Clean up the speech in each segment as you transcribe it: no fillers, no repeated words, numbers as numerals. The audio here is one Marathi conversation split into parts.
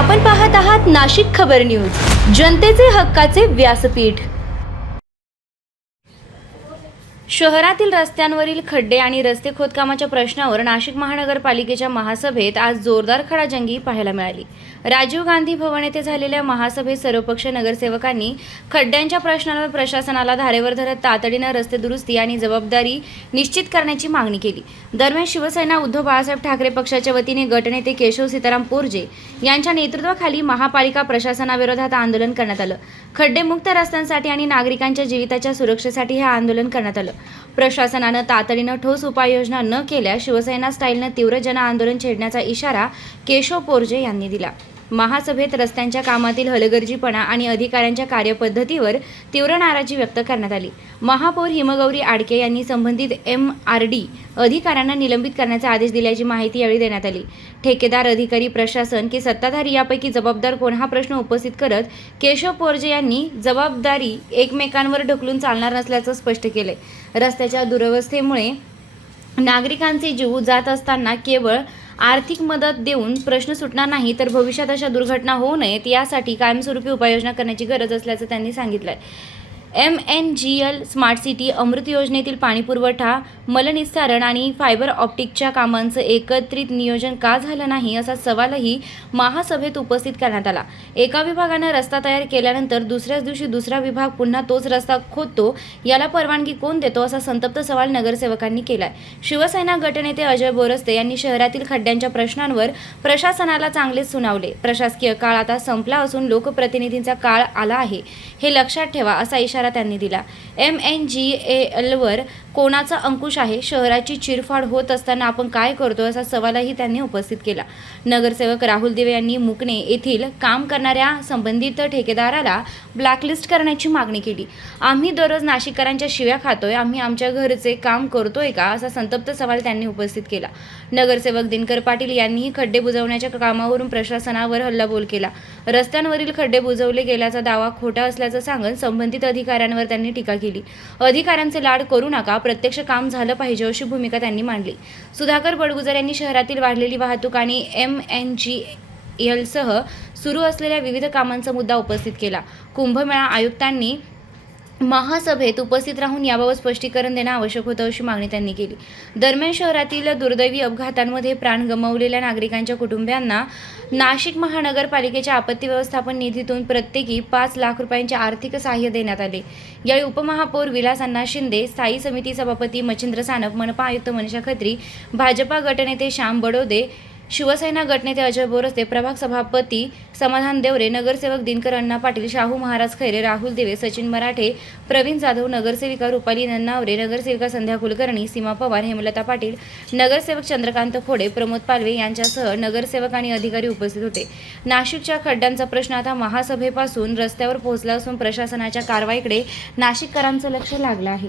आपण पाहत आहात नाशिक खबर न्यूज, जनतेचे हक्काचे व्यासपीठ। शहरातील रस्त्यांवरील खड्डे आणि रस्ते खोदकामाच्या प्रश्नावर नाशिक महानगरपालिकेच्या महासभेत आज जोरदार खडाजंगी पाहायला मिळाली। राजीव गांधी भवन येथे झालेल्या महासभेत सर्वपक्षीय नगरसेवकांनी खड्ड्यांच्या प्रश्नावर प्रशासनाला धारेवर धरत तातडीने रस्ते दुरुस्ती आणि जबाबदारी निश्चित करण्याची मागणी केली। दरम्यान शिवसेना उद्धव बाळासाहेब ठाकरे पक्षाच्या वतीने गटनेते केशव सीताराम पोरजे यांच्या नेतृत्वाखाली महापालिका प्रशासनाविरोधात आंदोलन करण्यात आलं। खड्डेमुक्त रस्त्यांसाठी आणि नागरिकांच्या जीविताच्या सुरक्षेसाठी हे आंदोलन करण्यात आलं। प्रशासनाने तातडीने ठोस उपाययोजना न केल्यास शिवसेना स्टाईलने तीव्र जन आंदोलन छेडण्याचा इशारा केशव पोरजे यांनी दिला। महासभेत रस्त्यांच्या कामातील हलगर्जीपणा आणि अधिकाऱ्यांच्या कार्यपद्धतीवर तीव्र नाराजी व्यक्त करण्यात आली। महापौर हिमगौरी आडके यांनी संबंधित MRD अधिकाऱ्यांना निलंबित करण्याचे आदेश दिल्याची माहिती यावेळी देण्यात आली। ठेकेदार, अधिकारी, प्रशासन की सत्ताधारी यापैकी जबाबदार कोण हा प्रश्न उपस्थित करत केशव पोरजे यांनी जबाबदारी एकमेकांवर ढकलून चालणार नसल्याचं स्पष्ट केले। रस्त्याच्या दुरवस्थेमुळे नागरिकांचे जीव जात असताना केवळ आर्थिक मदत देऊन प्रश्न सुटणार नाही, तर भविष्यात अशा दुर्घटना होऊ नयेत यासाठी कायमस्वरूपी उपाययोजना करण्याची गरज असल्याचं त्यांनी सांगितलं। MNGL स्मार्ट सिटी अमृत योजनेतील पाणीपुरवठा, मलनिस्सारण आणि फायबर ऑप्टिकच्या कामांचं एकत्रित नियोजन का झालं नाही असा सवालही महासभेत उपस्थित करण्यात आला। एका विभागाने रस्ता तयार केल्यानंतर दुसऱ्याच दिवशी दुसरा विभाग पुन्हा तोच रस्ता खोदतो, याला परवानगी कोण देतो असा संतप्त सवाल नगरसेवकांनी केलाय। शिवसेना गटनेते अजय बोरस्ते यांनी शहरातील खड्ड्यांच्या प्रश्नांवर प्रशासनाला चांगलेच सुनावले। प्रशासकीय काळ आता संपला असून लोकप्रतिनिधींचा काळ आला आहे, हे लक्षात ठेवा असा इशारा त्यांनी दिला। MNGL वर कोणाचा अंकुश आहे? शहराची चिरफाड होत असताना आपण काय करतो असा सवालही त्यांनी उपस्थित केला। नगरसेवक राहुल दिवे यांनी मुकणे येथील काम करणाऱ्या संबंधित ठेकेदाराला ब्लॅकलिस्ट करण्याची मागणी केली। आम्ही दररोज नाशिककरांच्या शिव्या खातोय, आम्ही आमच्या घरचे काम करतोय का असा संतप्त सवाल त्यांनी उपस्थित केला। नगरसेवक दिनकर पाटील यांनीही खड्डे बुजवण्याच्या कामावरून प्रशासनावर हल्लाबोल केला। रस्त्यांवरील खड्डे बुजवले गेल्याचा दावा खोटा असल्याचं सांगत संबंधित अधिकाऱ्यांवर त्यांनी टीका केली। अधिकाऱ्यांचे लाड करू नका, प्रत्यक्ष काम झालं पाहिजे अशी भूमिका त्यांनी मांडली। सुधाकर बडगुजर यांनी शहरातील वाढलेली वाहतूक आणि MNGL सह सुरू असलेल्या विविध कामांचा मुद्दा उपस्थित केला। कुंभमेळा आयुक्तांनी महासभेत उपस्थित राहून याबाबत स्पष्टीकरण देणं आवश्यक होतं अशी मागणी त्यांनी केली। दरम्यान शहरातील दुर्दैवी अपघातांमध्ये प्राण गमावलेल्या नागरिकांच्या कुटुंबियांना नाशिक महानगरपालिकेच्या आपत्ती व्यवस्थापन निधीतून प्रत्येकी 5 लाख रुपयांचे आर्थिक सहाय्य देण्यात आले। यावेळी उपमहापौर विलास अण्णा शिंदे, स्थायी समिती सभापती मच्छिंद्र सानप, मनपा आयुक्त मनीषा खत्री, भाजपा गटनेते श्याम बडोदे, शिवसेना गटनेते अजय बोरस्ते, प्रभाग सभापती समाधान देवरे, नगरसेवक दिनकर अण्णा पाटील, शाहू महाराज खैरे, राहुल दिवे, सचिन मराठे, प्रवीण जाधव, नगरसेविका रुपाली नन्नावरे, नगरसेविका संध्या कुलकर्णी, सीमा पवार, हेमलता पाटील, नगरसेवक चंद्रकांत खोडे, प्रमोद पालवे यांच्यासह नगरसेवक आणि अधिकारी उपस्थित होते। नाशिकच्या खड्ड्यांचा प्रश्न आता महासभेपासून रस्त्यावर पोहोचला असून प्रशासनाच्या कारवाईकडे नाशिककरांचं लक्ष लागलं आहे।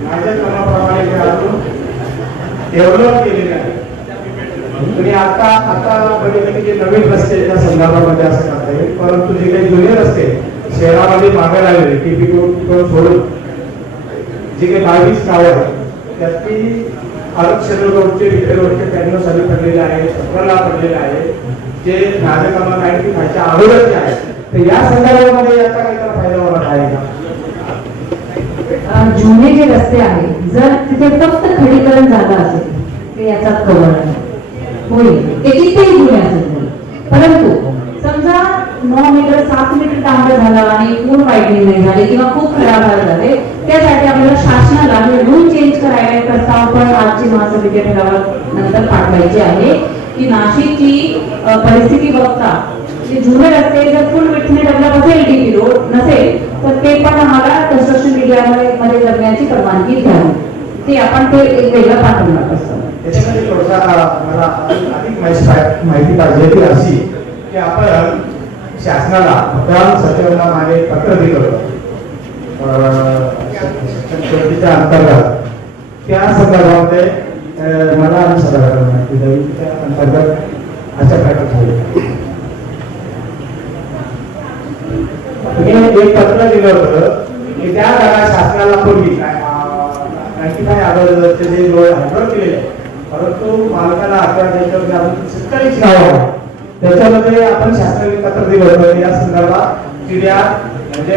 माझ्या कामाप्रमाणे डेव्हलप केलेले आहे। तुम्ही आता बघितलं की जे नवीन रस्ते त्या संदर्भामध्ये असं करता येईल, परंतु जे काही जुने रस्ते शहरामध्ये मागे लागलेले TP कोड सोडून जे काही 22 गावं आहेत त्यातली आरक्षण रोडचे, विखे रोडचे 93 साली पडलेले आहे, 17ला पडलेले आहे, जे राजकामा काय की खायच्या अगोदरचे आहेत। तर या संदर्भामध्ये याचा काही फायदा होणार आहे का? जुने जे रस्ते आहेत जर तिथे फक्त खडीकरण झालं असेल तर याचा कव्हर होईल, कितीही जुने असेल, परंतु समजा 9 मीटर 7 मीटर डांबर झालं आणि पूर्ण वाईडनिंग नाही झाली किंवा खूप खराब झाले, त्यासाठी आपल्याला शासनाला रूल चेंज करायला प्रस्ताव पण आजची महासभेच्या ठरावानंतर पाठवायचे आहे की नाशिकची परिस्थिती बघता जुने रस्ते जर फुल विथने डेव्हलप असेल, DP रोड नसेल तर ते पण आम्हाला कन्स्ट्रक्शन मीडियामध्ये करण्याची परवानगी द्यावी। ते आपण ते एक वेगळं पाठवणार असतं. त्याच्यामध्ये थोडसा मला अधिक माहिती पाहिजे ती अशी की आपण शासनाला मतदान सचिवांना मागे पत्र दिलं होतं सेक्शन अंतर्गत. त्या संदर्भामध्ये मला साधारण माहिती द्यावी. त्या अंतर्गत अशा प्रकारचे एक पत्र दिलं होतं की त्या जागा शासनाला पूर्वी 95 अगोदरचे जे हँडओव्हर केलेले आहे, परंतु मालकाला आपल्या त्याच्यामध्ये आपण शेतकरीची नाव आहे त्याच्यामध्ये आपण शासनाने पत्र दिलं होतं या संदर्भात की त्या म्हणजे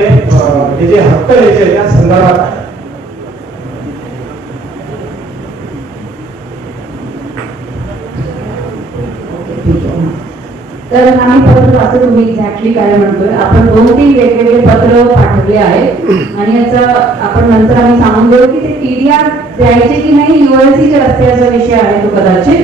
हे जे हक्क द्यायचे त्या संदर्भात आहे. तर आम्ही पत्र वाचतो. तुम्ही एक्झॅक्टली काय म्हणतोय. आपण 2-3 वेगवेगळे पत्र पाठवले आहेत आणि याचं आपण नंतर आम्ही सांगून देऊ की ते टीडीआर द्यायचे की नाही. युएससीच्या रस्त्याचा विषय आहे तो कदाचित.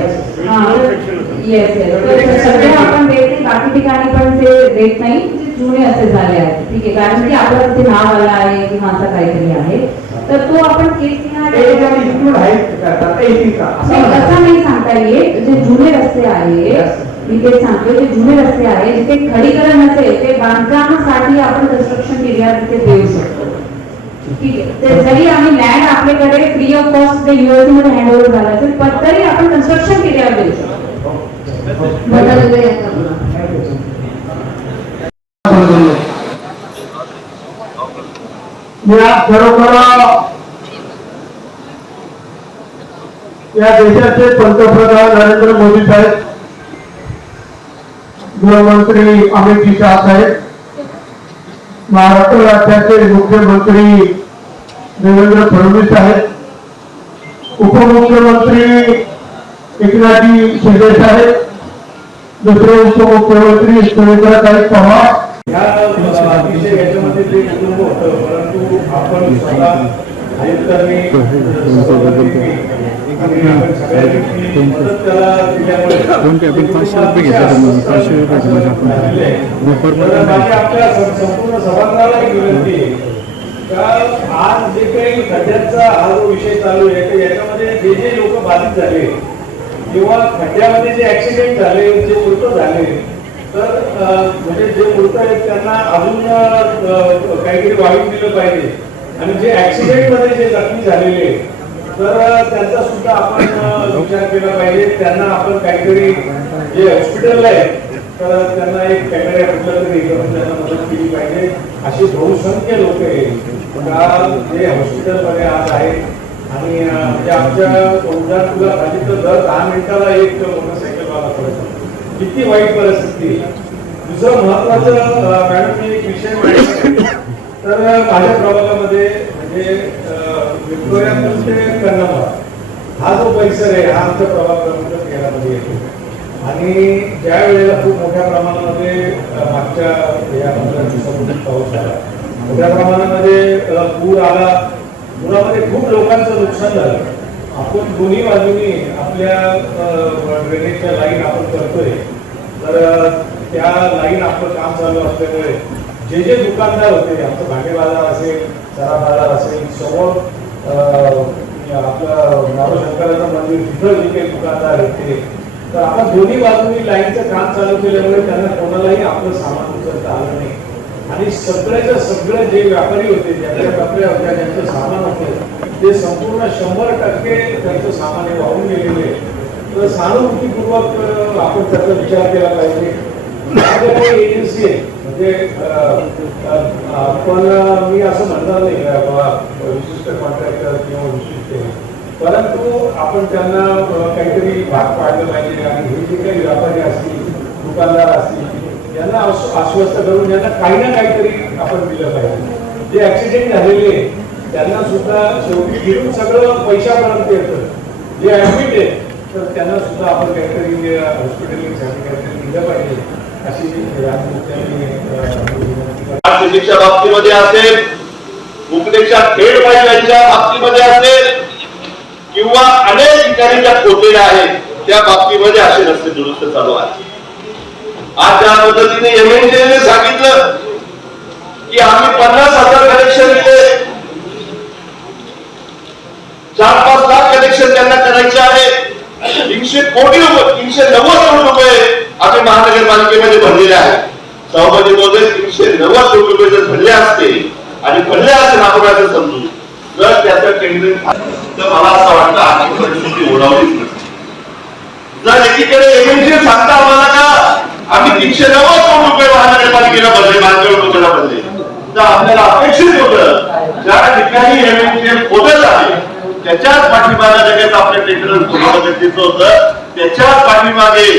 Yes yes. सगळे आपण देत नाही, बाकी ठिकाणी पण ते देत नाही जे जुने असे झाले आहेत. ठीक आहे, कारण की आपलं तिथे नाव आलं आहे किंवा असं काहीतरी आहे तर तो आपण केस असं नाही सांगता येत. जे जुने रस्ते आहेत मी ते सांगतो, जे जुने रस्ते आहेत जिथे खडीकरण नसेल ते बांधकामासाठी आपण कन्स्ट्रक्शन टीडीआर तिथे देऊ शकतो. ठीक आहे, तर जरी आम्ही लँड आपल्याकडे फ्री ऑफ कॉस्ट ते युएससी मध्ये हँडओव्हर झालं असेल पण तरी आपण कन्स्ट्रक्शन टीडीआर देऊ शकतो. खरोखर या देशाचे पंतप्रधान नरेंद्र मोदी साहेब, गृहमंत्री अमित शाह साहेब, महाराष्ट्र राज्याचे मुख्यमंत्री देवेंद्र फडणवीस साहेब, उपमुख्यमंत्री एकनाथजी शिंदे साहेब, दुसरे उपमुख्यमंत्री सुरेंद्रताई पवार. याच्यामध्ये ते कुटुंब होतं, परंतु आपण आयुक्तांनी मदत त्याला दिल्यामुळे आपल्या संपूर्ण सभागृहाला एक विनंती आहे का आज जे काही खड्ड्याचा हा जो विषय चालू आहे याच्यामध्ये जे जे लोक बाधित झाले किंवा खड्ड्यामध्ये जे ऍक्सिडेंट झाले, जे मृत झाले, तर म्हणजे जे मृत आहेत त्यांना अजून काहीतरी वाढवून दिलं पाहिजे आणि जे ऍक्सिडेंट मध्ये जे जखमी झालेले तर त्यांचा सुद्धा आपण विचार केला पाहिजे. त्यांना आपण काहीतरी जे हॉस्पिटल आहे तर त्यांना एक कॅमेरा कुठला तरी करून त्यांना मदत केली पाहिजे. अशी बहुसंख्य लोक आहेत जे हॉस्पिटलमध्ये आज आहेत आणि म्हणजे आमच्या उद्यानपुला खाली तर दर 10 मिनिटाला एक मोटरसायकल वाला पडतो. किती वाईट परिस्थिती. दुसरं महत्वाचं मॅडम मी एक विषय मांडला तर माझ्या प्रभागामध्ये म्हणजे विक्टोरियापासून ते कन्नमवाड हा जो परिसर आहे हा आमच्या प्रभाग क्रमांक 13 मध्ये येतो आणि ज्या वेळेला खूप मोठ्या प्रमाणामध्ये मागच्या या 15 दिवसापूर्वी पाऊस आला, मोठ्या प्रमाणामध्ये पूर आला, पुरामध्ये खूप लोकांचं नुकसान झालं. आपण दोन्ही बाजूनी आपल्या ड्रेनेजच्या लाईन आपण करतोय तर त्या लाईन आपलं काम चालू असल्यामुळे जे जे दुकानदार होते, आमचं भांडे बाजार असेल, सरा बाजार असेल, समोर आपलं नारोशंकराचं मंदिर तिथं जे काही दुकानदार होते तर आपण दोन्ही बाजूनी लाईनचं काम चालू केल्यामुळे त्यांना कोणालाही आपलं सामान उचलता आलं नाही आणि सगळ्याच्या सगळे जे व्यापारी होते, ज्यांच्या कपड्या होत्या, ज्यांचं सामान होतं ते संपूर्ण 100% त्यांचं सामान हे वाहून गेलेले. तर सहानुभूतीपूर्वक आपण त्याचा विचार केला पाहिजे. एजन्सी आहे म्हणजे आपण मी असं म्हणणार नाही का बाबा विशिष्ट कॉन्ट्रॅक्टर किंवा विशिष्ट, परंतु आपण त्यांना काहीतरी भाग पाडलं पाहिजे आणि हे जे काही व्यापारी असतील, दुकानदार असतील यांना आश्वस्त करून यांना काही ना काहीतरी आपण दिलं पाहिजे. जे ऍक्सिडेंट झालेले त्यांना सुद्धा शेवटी घेऊन सगळं पैशापर्यंत येतं. जे ऍडमिट आहे तर त्यांना सुद्धा आपण काहीतरी हॉस्पिटलिंगसाठी काहीतरी दिलं पाहिजे अशी शेतीच्या बाबतीमध्ये असेल, मुकडेच्या खेड पाईपांच्या बाबतीमध्ये असेल किंवा अनेक ठिकाणी ज्या खोदलेल्या आहेत त्या बाबतीमध्ये असे रस्ते दुरुस्त चालू आहेत. आज ज्या पद्धतीने एमएनडीने सांगितलं की आम्ही 50,000 कनेक्शन दिले, 4-5 इलेक्शन त्यांना करायचे आहे. 390 कोटी रुपये आम्ही महानगरपालिकेमध्ये भरलेले आहेत. सभापतीमध्ये 390 कोटी रुपये जर भरले असते आणि भरले असेल आपण असं समजू, जर त्याचं टेंडरिंग तर मला असं वाटतं आर्थिक परिस्थिती ओढावलीच नसते. जर एकीकडे एमएनसी सांगता आम्हाला का आम्ही 390 कोटी रुपये महानगरपालिकेला भरले, रुपयाला भरले, तर आपल्याला अपेक्षित होतं ज्या ठिकाणी एमएनसी खोदत आहे त्याच्याच पाठीमागे लगेच आपल्या टेंडर गरजेचं होतं, त्याच्याच पाठीमागे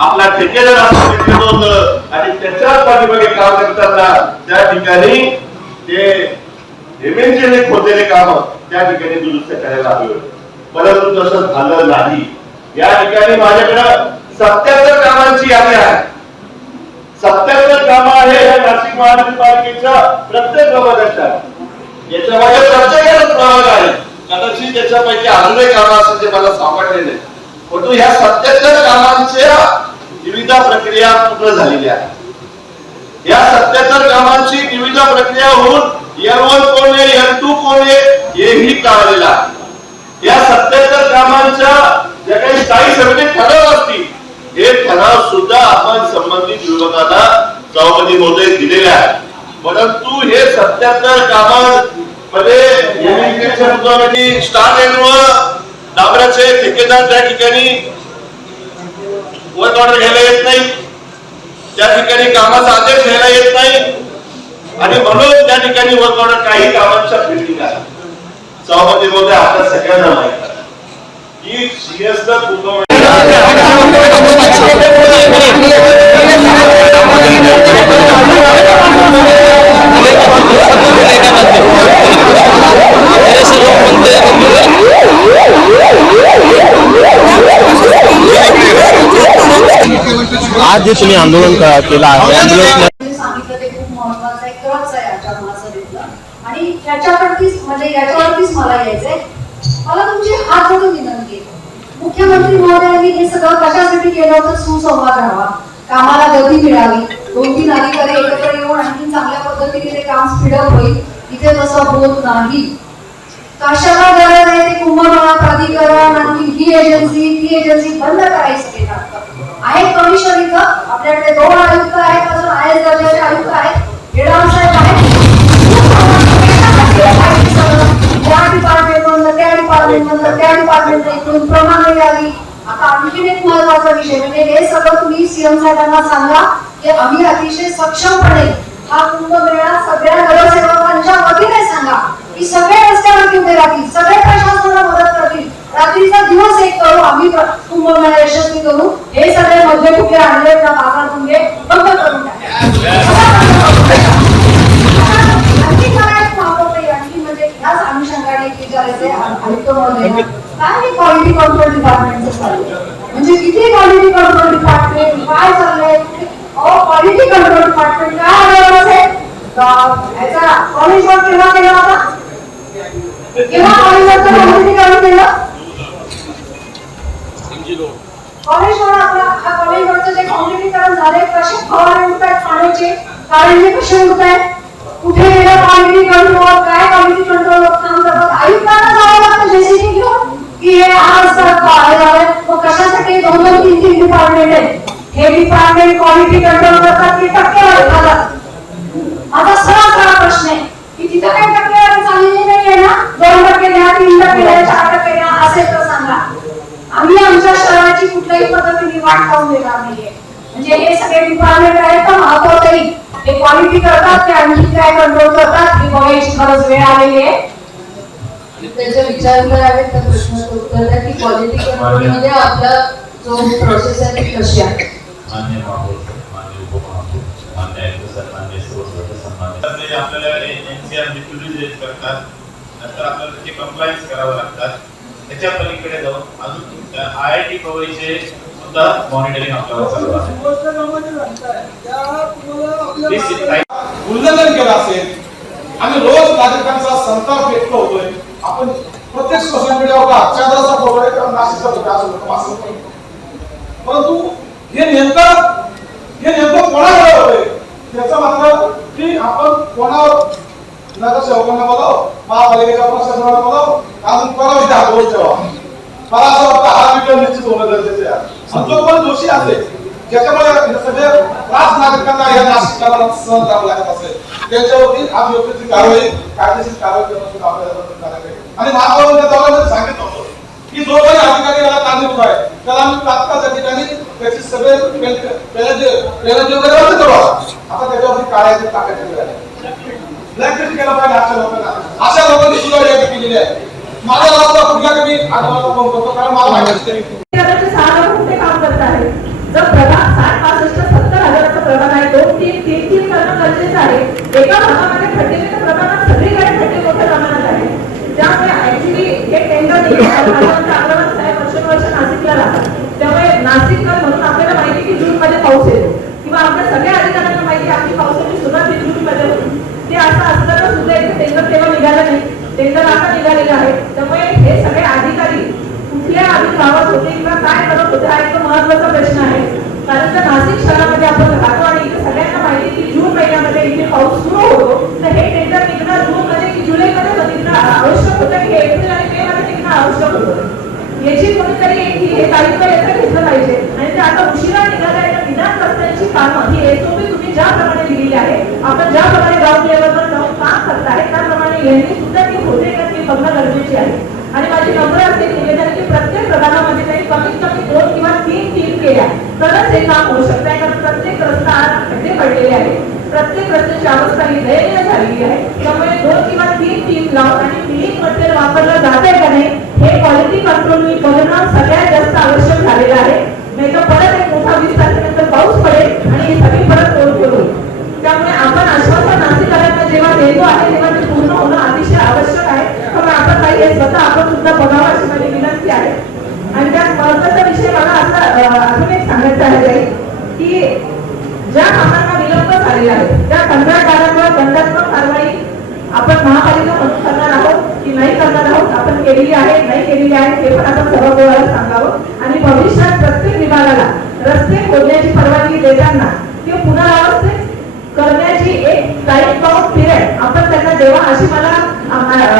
आपला ठेकेदार असं गरजेचं होतं आणि त्याच्याच पाठीमागे काम करताना त्या ठिकाणी ते एमएनसीने खोदलेले काम त्या ठिकाणी दुरुस्त करायला हवे, परंतु तसं झालं नाही. या ठिकाणी माझ्याकडे 77 कामांची यादी आहे. 77 कामं आहे या नाशिक महानगरपालिकेच्या प्रत्येक प्रभागात. याच्यामध्ये प्रत्येकाला प्रभाग आहे. कदाचित त्याच्यापैकी अजूनही कामं असेल ते मला सापडलेले, परंतु ह्या 77 कामांच्या निविदा प्रक्रिया पूर्ण झालेल्या आहे. या 77 कामांची निविदा प्रक्रिया होऊन L1 कोण आहे, L2 कोण आहे हेही कळलेलं आहे. या 77 कामांच्या ज्या काही स्थायी समिती ठराव असतील हे ठराव सुद्धा आपण संबंधित विभागाला सभापती महोदय दिलेले आहे. परंतु हे 77 कामांमध्ये स्टार एंडवर डांबराचे ठेकेदार त्या ठिकाणी वर्क ऑर्डर घ्यायला येत नाही, त्या ठिकाणी कामाचा आदेश घ्यायला येत नाही आणि म्हणून त्या ठिकाणी वर्क ऑर्डर काही कामांच्या पेंडिंग आहे. सभापती महोदय आपल्या सगळ्यांना माहिती आहे की सीएसला आज जे तुम्ही आंदोलन केलं आहे, आंदोलन सांगितलं ते खूप महत्वाचं आहे, खरंच आहे आजच्या महासभेतलं. आणि याच्यावरतीच म्हणजे याच्यावरतीच मला यायचंय. मला तुमची हात जोडून विनंती आहे, मुख्यमंत्री महोदयांनी हे सगळं कशासाठी केलं होतं? सुसंवाद राहावा, कामाला गती मिळावी, 2-3 अधिकारी एकत्र येऊन आणखी चांगल्या पद्धतीने ते काम स्पीडअप होईल. इथे तसं होत नाही. कशाला गरज आहे ते कुंभमेळा प्राधिकरण आणखी ही एजन्सी ती एजन्सी बंद करायचं ते नाटक आहे. कमिशन इथं आपल्याकडे 2 आयुक्त आहेत, अजून IAS दर्जाचे आयुक्त आहेत, येडराव साहेब आहेत. या डिपार्टमेंटमधलं त्या डिपार्टमेंटमधलं त्या डिपार्टमेंटला इकडून प्रमाणे यावी. आता आणखीन एक महत्वाचा विषय म्हणजे हे सगळं तुम्ही सीएम साहेबांना सांगा की आम्ही अतिशय सक्षमपणे हा कुंभमेळा सगळ्या नगरसेवकांच्या वतीने सांगा की सगळे रस्त्यावरती उभे राहतील, सगळे प्रशासनाला मदत करतील, रात्रीचा दिवस एक करू, आम्ही कुंभमेळा यशस्वी करू. हे सगळे मध्ये कुठे आणले ना बाजार म्हणजे बंद करून टाका. आणखी म्हणजे ह्याच अनुषंगाने विचारायचे आयुक्त महोदय काय क्वालिटी कंट्रोल डिपार्टमेंटचं चाललंय, म्हणजे किती क्वालिटी कंट्रोल डिपार्टमेंट काय चाललंय? क्वालिटी कंट्रोल डिपार्टमेंट काय असेल ह्याचा कॉलेजवर केव्हा केला होता? केव्हा कॉलेजवरचं कॉन्क्रिटीकरण केलं? कॉलेजवर आपला हा कॉलेजवरचं जे कॉन्क्रिटीकरण झाले कसे फवारे उठत आहेत पाण्याचे, कारंजे कसे उठत आहेत, कुठे गेलं क्वालिटी कंट्रोल, काय क्वालिटी कंट्रोल काम करतात? आयुक्तांना जावं लागतं जेसीबी घेऊन की हे आज मग कशासाठी 2-3 डिपार्टमेंट आहेत? हे डिपार्टमेंट क्वालिटी कंट्रोल करतात की टक्केवारी खातात? माझा सरळ प्रश्न आहे की तिथं काही टक्केवारी चाललेली नाहीये ना? 2% द्या, 3% द्या, 4% द्या असेल तर सांगा. आम्ही आमच्या शहराची कुठल्याही पद्धतीने वाट पाहून देणार नाहीये. म्हणजे हे सगळे डिपार्टमेंट आहेत तर महत्वाचंही हे क्वालिटी करतात ते आणखी काय कंट्रोल करतात ही बघायची खरंच वेळ आलेली आहे. त्याचे विचार करावे त्या प्रश्नाचं उत्तर द्या की क्वालिटी कंट्रोल मध्ये आपला जो प्रोसेस आहे ती कशी आहे. मान्य महापौर, मान्य उपमहापौर, मान्य आयुक्त सर, मान्य सर्व सन्मान्य आपल्याला एनसीआर डिप्युटी रेज करतात, नंतर आपल्याला त्याचे कंप्लायन्स करावं लागतात. त्याच्या पलीकडे जाऊन अजून IIT पवईचे सुद्धा मॉनिटरिंग आपल्याला चालू आहे. उल्लंघन केलं असेल आणि रोज नागरिकांचा संताप व्यक्त होतोय. आपण प्रत्येक सोशल मीडियावर चंद्राचा फोटो आहे किंवा नाशिकचा फोटो असं, परंतु हे नेमकं कोणाकडे होतंय त्याचं मात्र की आपण कोणावर नगरसेवकांना बघावं, महापालिकेच्या प्रशासनाला बघावं, अजून करावं त्या गोष्ट ठेवा. मला असं वाटतं हा विषय निश्चित होणं गरजेचं आहे. आणि जो पण दोषी असेल ज्याच्यामुळे सगळे राज नागरिकांना या नाशिकला सहन करावं लागत असेल त्यांच्यावरती आज योग्य ती कारवाई कायदेशीर कारवाई करणं सुद्धा आपल्याला करावे. आणि महापौरांच्या दौऱ्यामध्ये सांगितलं होतं की जो काही अधिकारी याला कारणीभूत आहे त्याला आम्ही तात्काळ त्या ठिकाणी त्याची सगळे पेनल्टी वगैरे रद्द करू. आता त्याच्यावरती काढायचे टाकायचे आहे. ब्लॅकलिस्ट केलं पाहिजे अशा लोकांना. अशा लोकांनी सुद्धा या केलेली आहे. माझ्या गावाला कुठल्या कमी आठवड्याला फोन करतो कारण मला माहिती कुठे काम करत आहे. जर प्रभाग 60-65-70 प्रभाग आहे 2-3 करणं गरजेचं आहे. एका भागामध्ये खड्डे प्रमाणात सगळीकडे खड्डे मोठ्या प्रमाणात आहे. त्यामुळे ऍक्च्युली हे टेंडर साहेब वर्ष नाशिकला राहतात. त्यामुळे नाशिककर म्हणून आपल्याला माहिती की जून मध्ये पाऊस येतो किंवा आपल्या सगळ्या अधिकाऱ्यांना माहिती आपली पावसाची सुरुवात ही जून मध्ये होती. ते असं असताना सुद्धा एक टेंडर तेव्हा निघालं नाही. टेंडर आता निघालेलं आहे. त्यामुळे हे सगळे अधिकारी कुठल्या आधी गावात होते किंवा काय करत होते हा एक महत्वाचा प्रश्न आहे. कारण जर नाशिक शहरामध्ये आपण राहतो आणि इथे सगळ्यांना माहिती की जून महिन्यामध्ये इथे पाऊस सुरू होतो तर हे टेंडर निघणं जून मध्ये की जुलै मध्ये निघणं आवश्यक होतं की एप्रिल आणि मे मध्ये निघणं आवश्यक होतं. याची कोणीतरी हे तारीख येतं घेतलं पाहिजे. आणि ते आता उशिरा निघाल्या निदान रस्त्यांची कामं ही एसओपी तुम्ही ज्याप्रमाणे दिलेली आहे आपण ज्याप्रमाणे ग्राउंड लेवलवर जाऊन काम करताय त्याप्रमाणे यांनी सुद्धा ती होते का ती बघणं गरजेची आहे. आणि माझी नम्र असे निवेदन की प्रत्येक प्रभागामध्ये काही कमीत कमी 2 किंवा 3 टीम केल्या तरच हे काम होऊ शकते. कारण प्रत्येक रस्ता आज खड्डे पडलेले आहे. प्रत्येक रस्त्याची अवस्था ही दयनीय झालेली आहे. त्यामुळे 2 किंवा 3 टीम लावून आणि फिलिंग मटेरियल वापरलं जात आहे का नाही हे क्वालिटी कंट्रोल बघणं सगळ्यात जास्त आवश्यक झालेलं आहे. नाही तर परत एक मोठा 20 तारखेनंतर पाऊस पडेल आणि ही सगळी परत तोडफोड होईल. त्यामुळे आपण आश्वासन नाशिककरांना जेव्हा देतो आहे तेव्हा ते पूर्ण होणं अतिशय आवश्यक आहे. त्यामुळे आपण काही हे स्वतः आपण सुद्धा बघावं अशी माझी विनंती आहे. आणि त्यात महत्वाचा विषय मला असं अजून एक सांगायचं आहे की ज्या कामांना विलंब झालेला आहे त्या कंत्राटदारांवर दंडात्मक कारवाई आपण महापालिका म्हणून करणार आहोत की नाही करणार आहोत. आपण केलेली आहे नाही केलेली आहे हे पण आपण सर्व सांगावं. आणि भविष्यात प्रत्येक विभागाला रस्ते खोदण्याची परवानगी देताना किंवा पुनरावस्थित करण्याची एक टाइम बाउंड पिरियड आपण त्यांना देवा अशी मला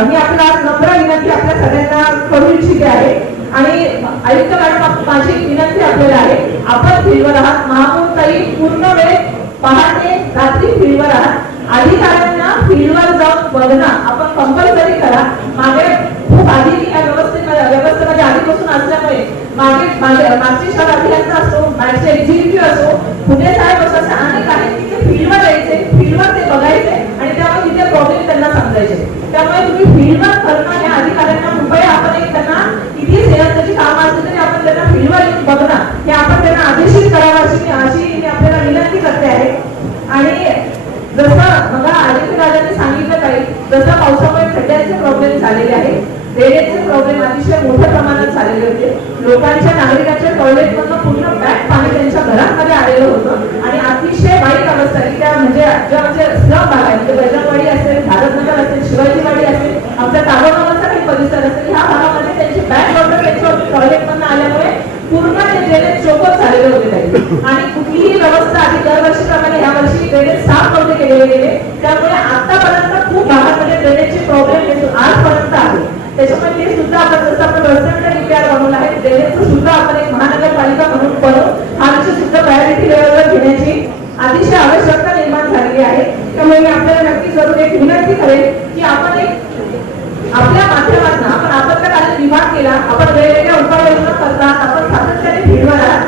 मी आपला नम्र विनंती आपल्या सगळ्यांना करू इच्छिते आहे. आणि आयुक्त मॅडम माझी विनंती आपल्याला आहे आपण फील्डवर आहात. महापौर ताई पूर्ण वेळ पहाटे रात्री फील्डवर आहात. अधिकाऱ्यांना फील्डवर जाऊन बघणं आपण कंपल्सरी करा. मागे खूप आधी या व्यवस्थेमध्ये आधीपासून असल्यामुळे मागचे शहर अभियंता असो मागचे एक्झिक्युटिव्ह असो पुणे साहेब असो असे अनेक आहेत की ते फील्डवर यायचे फील्डवर ते बघायचे आणि त्यामुळे तिथे प्रॉब्लेम त्यांना समजायचे. त्यामुळे तुम्ही फील्डवर करणं या अधिकाऱ्यांना कृपया आपण एक त्यांना किती सेवाची कामं असतील तरी आपण त्यांना फील्डवर येऊन बघणं हे आपण त्यांना आदेशित करावं अशी मी आपल्याला विनंती करते आहे. आणि जसं मला आदित्य राजांनी सांगितलं काही जसं पावसामुळे खड्ड्यांचे प्रॉब्लेम झालेले आहेत ड्रेनेजचे प्रॉब्लेम अतिशय मोठ्या प्रमाणात झालेले होते. लोकांच्या नागरिकांच्या टॉयलेटमधून पूर्ण बॅक पाणी त्यांच्या घरांमध्ये आलेलं होतं आणि अतिशय वाईट अवस्था की त्या म्हणजे स्लम भाग आहे म्हणजे गजनवाडी असेल भारतनगर असेल शिवाजीवाडी असेल आपल्या तारोगावचा काही परिसर असेल ह्या भागामध्ये त्यांची बॅक वॉटर त्यांच्या टॉयलेटमधून आल्यामुळे पूर्ण ते ड्रेनेज चोकअप झालेले होते त्यांनी. आणि कुठलीही व्यवस्था आधी दरवर्षीप्रमाणे ह्या वर्षी ड्रेनेज साफ नव्हते केलेले गेले. त्यामुळे आतापर्यंत खूप भागामध्ये ड्रेनेजचे प्रॉब्लेम आजपर्यंत आहे. त्याच्यामुळे ते सुद्धा आपण जसं आपण रस्त्यांचा रिपेअर बनवला आहे ड्रेनेजचं सुद्धा आपण एक महानगरपालिका म्हणून बनवून हा विषय सुद्धा प्रायोरिटी लेवलवर घेण्याची अतिशय आवश्यकता निर्माण झालेली आहे. त्यामुळे मी आपल्याला नक्की जरूर एक विनंती करेन की आपण एक आपल्या माध्यमातून आपण आपत्कालीन विभाग केला आपण वेगवेगळ्या उपाययोजना करतात आपण सातत्याने फील्डवर आहात.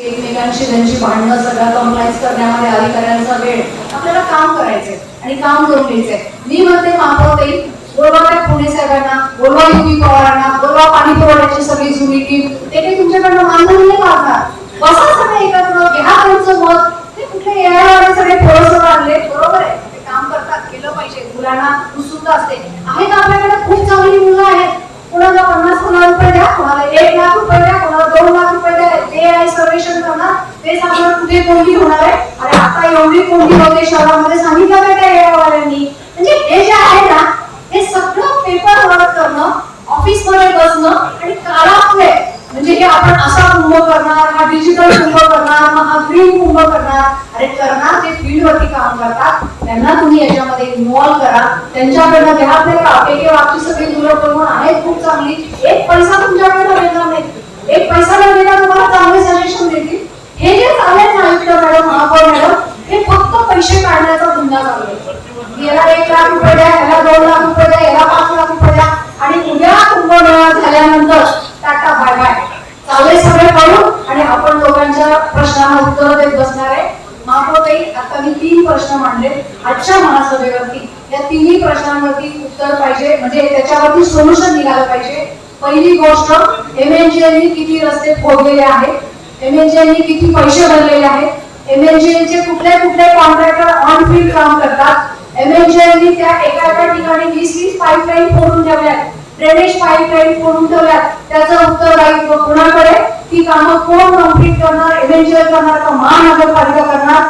एकमेकांशी त्यांची भांडणं सगळं कंप्लायन्स करण्यामध्ये अधिकाऱ्यांचा वेळ आपल्याला काम करायचंय आणि काम करून घ्यायचंय. मी म्हणते महापौर बोलवा त्या पुणे साहेबांना बोलवा युपी पवारांना बोलवा पाणी पुरवठ्याची सगळी जुनी टीम ते काही तुमच्याकडनं मानधन नाही मागणार. बसा सगळे एकत्र घ्या त्यांचं मत. ते कुठे येणारे सगळे थोडंसं आणले बरोबर आहे ते काम करतात केलं पाहिजे. मुलांना उत्सुकता असते आहेत आपल्याकडे खूप चांगली मुलं आहेत. कोणाला 50,000 रुपये द्या कोणाला 1 लाख रुपये द्या कोणाला 2 लाख रुपये द्या ते आहे सर्वेक्षण करणार ते सांगणार कुठे कोंडी होणार आहे. अरे आता एवढी कोंडी होते शहरामध्ये सांगितलं काय त्या येण्यावाल्यांनी. म्हणजे हे जे आहे ना हे सगळं पेपर वर्क करणं ऑफिसमध्ये बसणं आणि काळात म्हणजे हे आपण असा कुंभ करणार हा डिजिटल ग्रीन कुंभ करणार, अरे करणार जे फील्डवरती काम करतात त्यांना तुम्ही याच्यामध्ये इन्व्हॉल्व करा, त्यांच्याकडनं घ्या. आपले वाटची सगळी मुलं पण आहेत खूप चांगली, एक पैसा तुमच्याकडे मिळणार नाही, एक पैसा न देता तुम्हाला चांगले सजेशन देतील. हे जे चालेल ना आयुक्त मॅडम, महापौर मॅडम, हे फक्त पैसे काढण्याचा धंदा चालू आहे. याला 1 लाख रुपये द्या, याला 2 लाख रुपये द्या, याला 5 लाख रुपये द्या, आणि उद्या कुंभमेळा झाल्यानंतर टाटा बाय बाय चालेल सगळे करून, आणि आपण लोकांच्या प्रश्नांना उत्तर देत बसणार आहे. महापौरताई, आता मी 3 प्रश्न मांडले आजच्या महासभेवरती. या तिन्ही प्रश्नांवरती उत्तर पाहिजे, म्हणजे त्याच्यावरती सोल्युशन निघालं पाहिजे. पहिली गोष्ट, MNGL किती रस्ते खोदलेले आहेत, MNGL किती पैसे भरलेले आहेत, MNGL चे कुठले कुठले कॉन्ट्रॅक्टर ऑन फील्ड काम करतात, MNGL त्या एका ठिकाणी 20-20 पाईपलाईन फोडून ठेवल्यात, ड्रेनेज पाईपलाईन फोडून ठेवल्यात, त्याचं उत्तरदायित्व कोणाकडे, ती कामं कोण कंप्लीट करणार, MNGL करणार का महानगरपालिका करणार,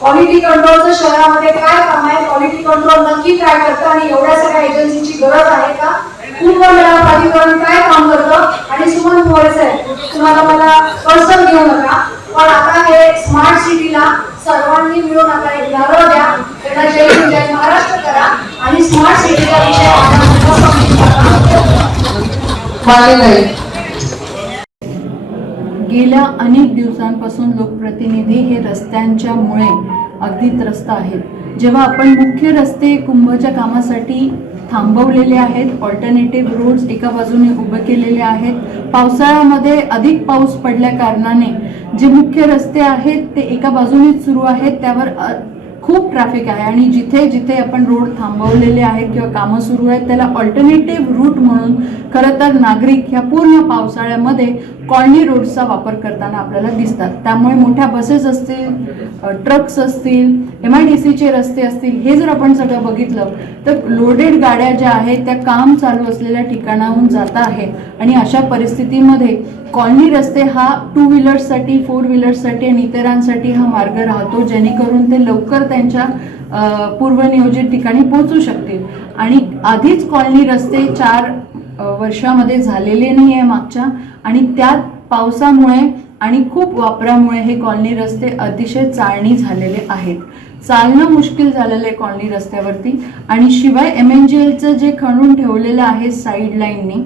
क्वालिटी कंट्रोलचं शहरामध्ये काय काम आहे, क्वालिटी कंट्रोल नक्की काय करतं, आणि एवढ्या सगळ्या एजन्सीची गरज आहे का, कुंभमेळा प्राधिकरण काय काम करतं. आणि सुमन मोरे साहेब, तुम्हाला मला पर्सनल घेऊ नका, पण आता हे स्मार्ट सिटीला सर्वांनी मिळून आता एक नारळ द्या, त्यांना जय हिंद जय महाराष्ट्र करा, आणि स्मार्ट सिटीचा विषय गेल्या अनेक दिवसांपासून लोकप्रतिनिधी हे रस्त्यांच्या मुळे अगदी त्रस्त आहेत. जेव्हा आपण मुख्य रस्ते कुंभच्या कामासाठी थांबवलेले आहेत, ऑल्टरनेटिव्ह रोड्स एका बाजूने उभे केलेले आहेत, पावसाळ्यामध्ये अधिक पाऊस पडल्या कारणाने जे मुख्य रस्ते आहेत ते एका बाजूनेच सुरू आहेत, त्यावर खूप ट्रॅफिक आहे, आणि जिथे जिथे आपण रोड थांबवलेले आहेत किंवा कामं सुरू आहेत त्याला ऑल्टरनेटिव्ह रूट म्हणून खरं तर नागरिक ह्या पूर्ण पावसाळ्यामध्ये कॉलनी रोडचा वापर करताना आपल्याला दिसतात. त्यामुळे मोठ्या बसेस असतील, ट्रक्स असतील, MIDCचे रस्ते असतील, हे जर आपण सगळं बघितलं तर लोडेड गाड्या ज्या आहेत त्या काम चालू असलेल्या ठिकाणाहून जात आहे, आणि अशा परिस्थितीमध्ये कॉलनी रस्ते हा 2 व्हीलर्ससाठी, 4 व्हीलर्ससाठी आणि इतरांसाठी हा मार्ग राहतो, जेणेकरून ते लवकर त्यांच्या पूर्वनियोजित ठिकाणी पोहोचू शकतील. आणि आधीच कॉलनी रस्ते 4 वर्षामध्ये झालेले नाही आहे मागच्या, आणि त्यात पावसामुळे आणि खूप वापरामुळे हे कॉलनी रस्ते अतिशय चाळणी झालेले आहेत. चालणं मुश्किल झालेलं आहे कॉलनी रस्त्यावरती, आणि शिवाय MNGLचं जे खणून ठेवलेलं आहे साईड लाईननी,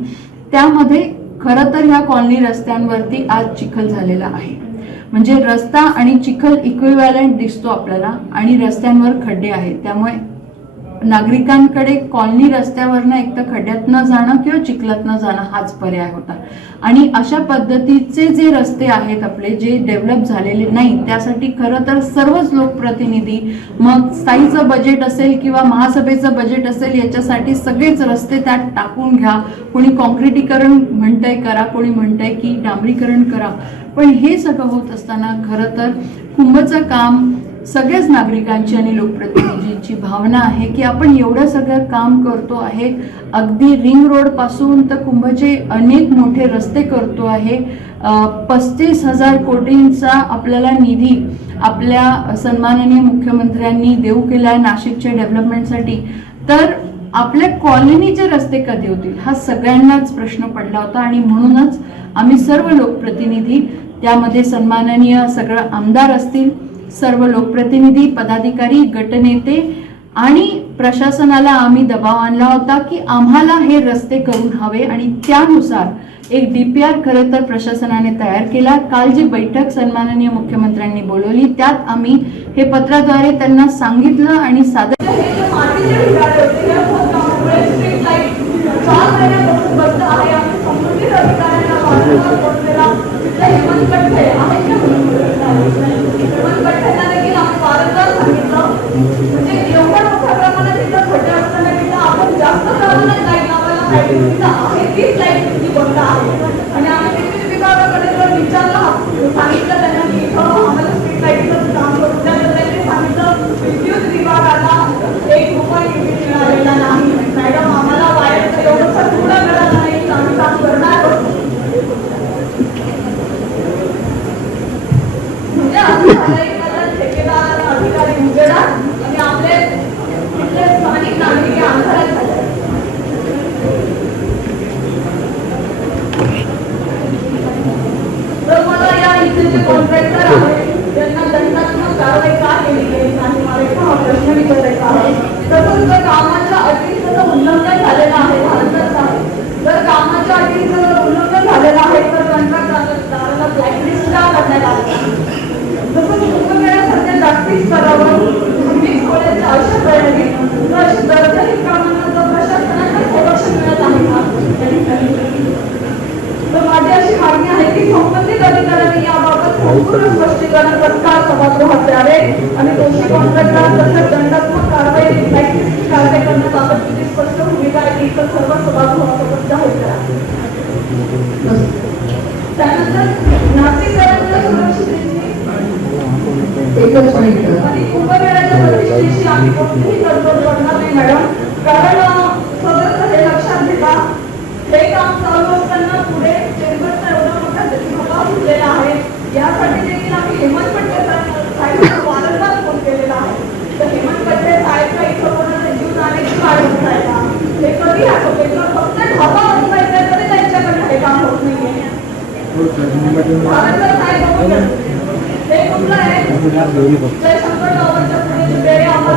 त्यामध्ये खरं तर ह्या कॉलनी रस्त्यांवरती आज चिखल झालेला आहे. म्हणजे रस्ता आणि चिखल इक्विव्हॅलंट दिसतो आपल्याला, आणि रस्त्यांवर खड्डे आहेत. त्यामुळे नागरिकांकडे कॉलनी रस्त्यावरनं एक तर खड्ड्यात न जाणं किंवा चिखलात न जाणं हाच पर्याय होता. आणि अशा पद्धतीचे जे रस्ते आहेत आपले जे डेव्हलप झालेले नाही, त्यासाठी खरं तर सर्वच लोकप्रतिनिधी, मग स्थायीचं बजेट असेल किंवा महासभेचं बजेट असेल, याच्यासाठी सगळेच रस्ते त्यात टाकून घ्या. कोणी कॉन्क्रिटीकरण म्हणतंय करा, कोणी म्हणतंय की डांबरीकरण करा, पण हे सगळं होत असताना खरं तर कुंभचं काम सगळ्याच नागरिकांची आणि लोकप्रतिनिधींची भावना आहे की आपण एवढं सगळं काम करतो आहे, अगदी रिंग रोड पासून तर कुंभचे अनेक मोठे रस्ते करतो आहे. 35,000 कोटींचा आपल्याला निधी आपल्या सन्माननीय मुख्यमंत्र्यांनी देऊ केला आहे नाशिकच्या डेव्हलपमेंटसाठी. तर आपल्या कॉलनीचे रस्ते कधी होतील हा सगळ्यांनाच प्रश्न पडला होता, आणि म्हणूनच आम्ही सर्व लोकप्रतिनिधी, त्यामध्ये सन्माननीय सगळं आमदार असतील, सर्व लोकप्रतिनिधी, पदाधिकारी, गटनेते आणि प्रशासनाला आम्ही दबाव आणला होता की आम्हाला हे रस्ते करून हवे, आणि त्यानुसार एक DPR खरं तर प्रशासनाने तयार केला. काल जी बैठक सन्माननीय मुख्यमंत्र्यांनी बोलवली त्यात आम्ही हे पत्राद्वारे त्यांना सांगितलं आणि सादर कॉन्ट्रॅक्टर आहे त्यांना संपूर्ण स्पष्टीकरण तत्काळ सभागृहात द्यावे आणि दोषी कॉन्ट्रॅक्टर तसंच दंडात्मक कारवाई कारवाई करण्याबाबत तुझी स्पष्ट भूमिका आहे ही तर सर्व सभागृहासोबत जाहीर करा. त्यानंतर नागरिकांच्या सुरक्षिततेची एकच मिनिट. आणि कुंभमेळ्याच्या प्रतिष्ठेशी आम्ही कोणतीही तडजोड करणार नाही मॅडम, कारण सगळं हे लक्षात घेता हे काम चालू असताना पुढे चेंबरचा एवढा मोठा धोका उठलेला आहे. यासाठी देखील आम्ही हेमंत पट्टे साहेबांना वारंवार फोन केलेला आहे. तर हेमंत पट्टे साहेबचा इथं कोणाचा जीव जाण्याची वाढ होत आहे का, हे कधी आठवते किंवा फक्त ढाबा बनवायचा तरी त्यांच्याकडे हे काम होत नाहीये. वारंवार साहेब बघून हे कुठलं आहे जयशंकर रावांच्या पुढे वेळे आम्हाला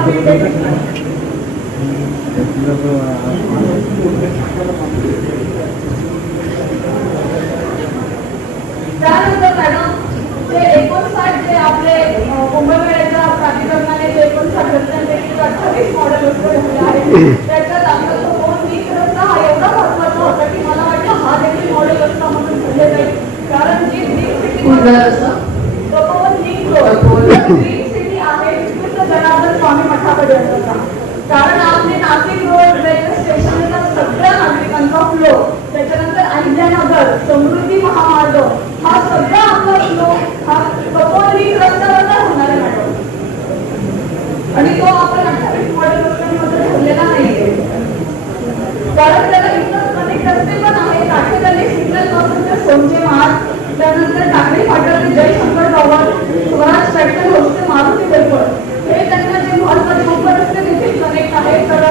त्यानंतर मॅडम जे 59 जे आपले कुंभमेळ्याच्या प्राधिकरणाने जे 59 रस्त्यांपैकी 28 मॉडेल रस्ते ठेवले आहेत त्याच्यात आपला तो 20 रस्ता हा एवढा महत्वाचा होता की मला वाटतं हा देखील मॉडेल रस्ता म्हणून ठरले जाईल. कारण जी ग्रीन सिटी ग्रीन सिटी आहे तिथून जनार्दन स्वामी मठापर्यंतचा. कारण आपले नाशिक रोड रेल्वे स्टेशनचा सगळ्या नागरिकांचा फ्लो, त्याच्यानंतर अहिल्यानगर समृद्धी महामार्ग हा सगळा आपला फ्लो हा कपोली रस्त्यावर होणार आहे मॅडम. आणि तो आपण 28 मॉडेल रस्त्यांमध्ये ठेवलेला नाहीये, कारण त्याला इतर अनेक रस्ते पण आहेत. टाकेतली सिग्नल पासून ते सोनचे मार्ग, त्यानंतर टाकळी फाटा ते Jaishankar tower, Swaraj tractor house ते मारुती टेम्पल हे त्यांना जे महत्वाचे मुख्य रस्ते देखील कनेक्ट आहेत. तर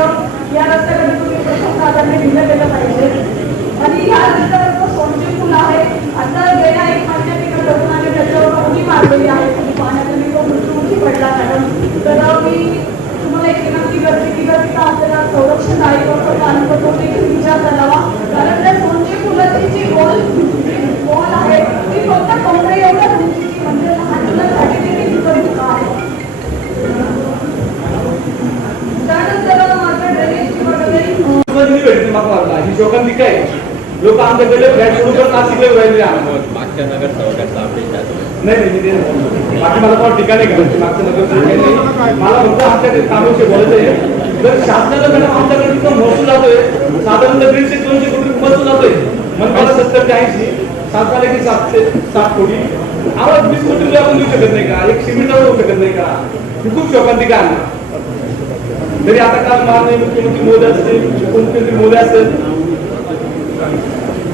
या रस्त्याकडे तुम्ही प्रथम प्राधान्य दिलं गेलं पाहिजे. आणि ह्या रस्त्यावर सोनची पूल आहे. आता गेल्या 1 महिन्यात एका तरुणाने त्याच्यावर उडी मारलेली आहे. पाण्याखाली तो मृत्युमुखी पडला मॅडम. तर मी तुम्हाला एक विनंती करते की जर तिथं आपल्याला संरक्षण आयोगाचं पाणी तो देखील विचार करावा. कारण त्या सोनची पुलाची जी वॉल आहे ती फक्त कमरे एवढ्या उंचीची, म्हणजे लहान मुलांसाठी देखील तिथं धोका आहे. त्यानंतर माझ्या ड्रेनेजची वगैरे भेटते मागवायला ही शोकांतिका आहे. लोक आमच्याकडे फ्लॅट सोडून पण नाशिकला राहिले मागच्या नगर सेवकाचा अपडेट नाही बाकी मला पण ठिकाणी घ्यायचं मागचं नगर नाही. मला फक्त आमच्याकडे कामाविषयी बोलायचं आहे. जर शासनाला मॅडम आमच्याकडे तिथं महसूल जातोय साधारणतः 150-200 कोटी महसूल जातोय. मला 70 ते 80 शासनाला की 7 ते 7 कोटी आम्हाला 20 कोटी रुपये आपण देऊ शकत नाही का? एक सिमेंटवर होऊ शकत नाही का? ही खूप शोकांतिका आहे. तरी आता काल माननीय मुख्यमंत्री मोदी असतील, उपमुख्यमंत्री मोदी असतील,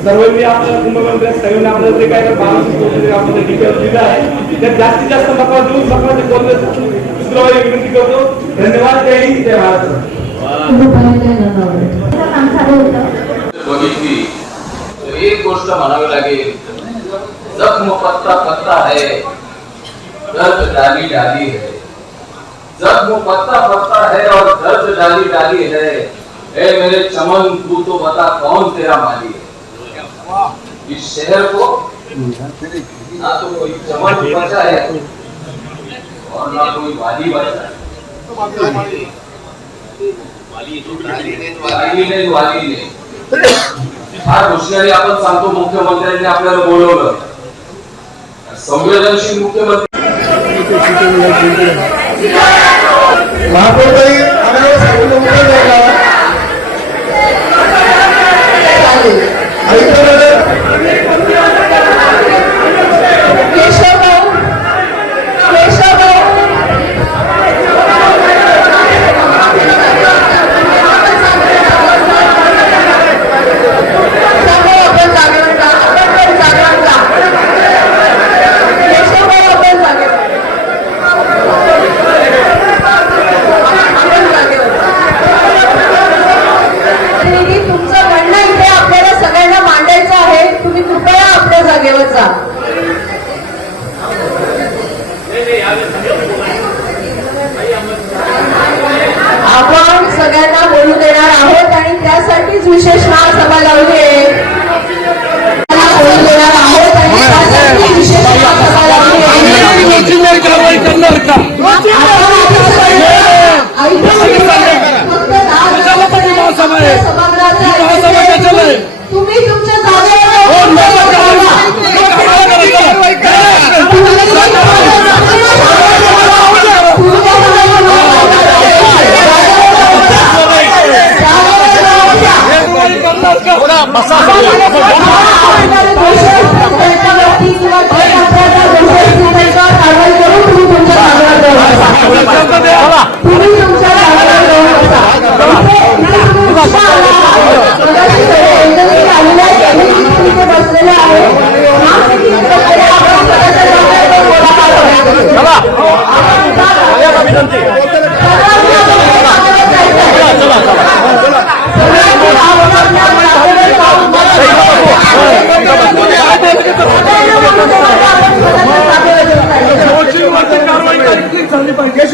सर्वांनी आपल्या कुंभमेळ्यात सगळ्यांनी आपल्याला जे काय आपल्याला डिटेल दिलं आहे त्यात जास्तीत जास्त मका देऊन मकाचे बोलले दुसरं विनंती करतो. धन्यवाद. जय हिंद, जय महाराष्ट्र. बघितली तर एक गोष्ट म्हणावी लागेल, जख्म पत्ता पत्ता है, दर्द डाली डाली है. जख्म पत्ता पत्ता है और दर्द डाली डाली है. ए मेरे चमन तू तो बता कौन तेरा माली है. इस शहर को ना तो कोई चमन बचा है और ना कोई वाली बचा है. वाली ने फार हुशारी आपण सांगतो. मुख्यमंत्र्यांनी आपल्याला बोलवलं, संवेदनशील मुख्यमंत्री महापौरताई आम्हाला सांगितलं उद्या जायला आपण सगळ्यांना बोलू देणार आहोत आणि त्यासाठीच विशेष महासभा लावली आहे. बोलू देणार आहोत आणि त्यासाठी विशेष महासभा लावली आहे. तुम्ही तुमच्या जागेवर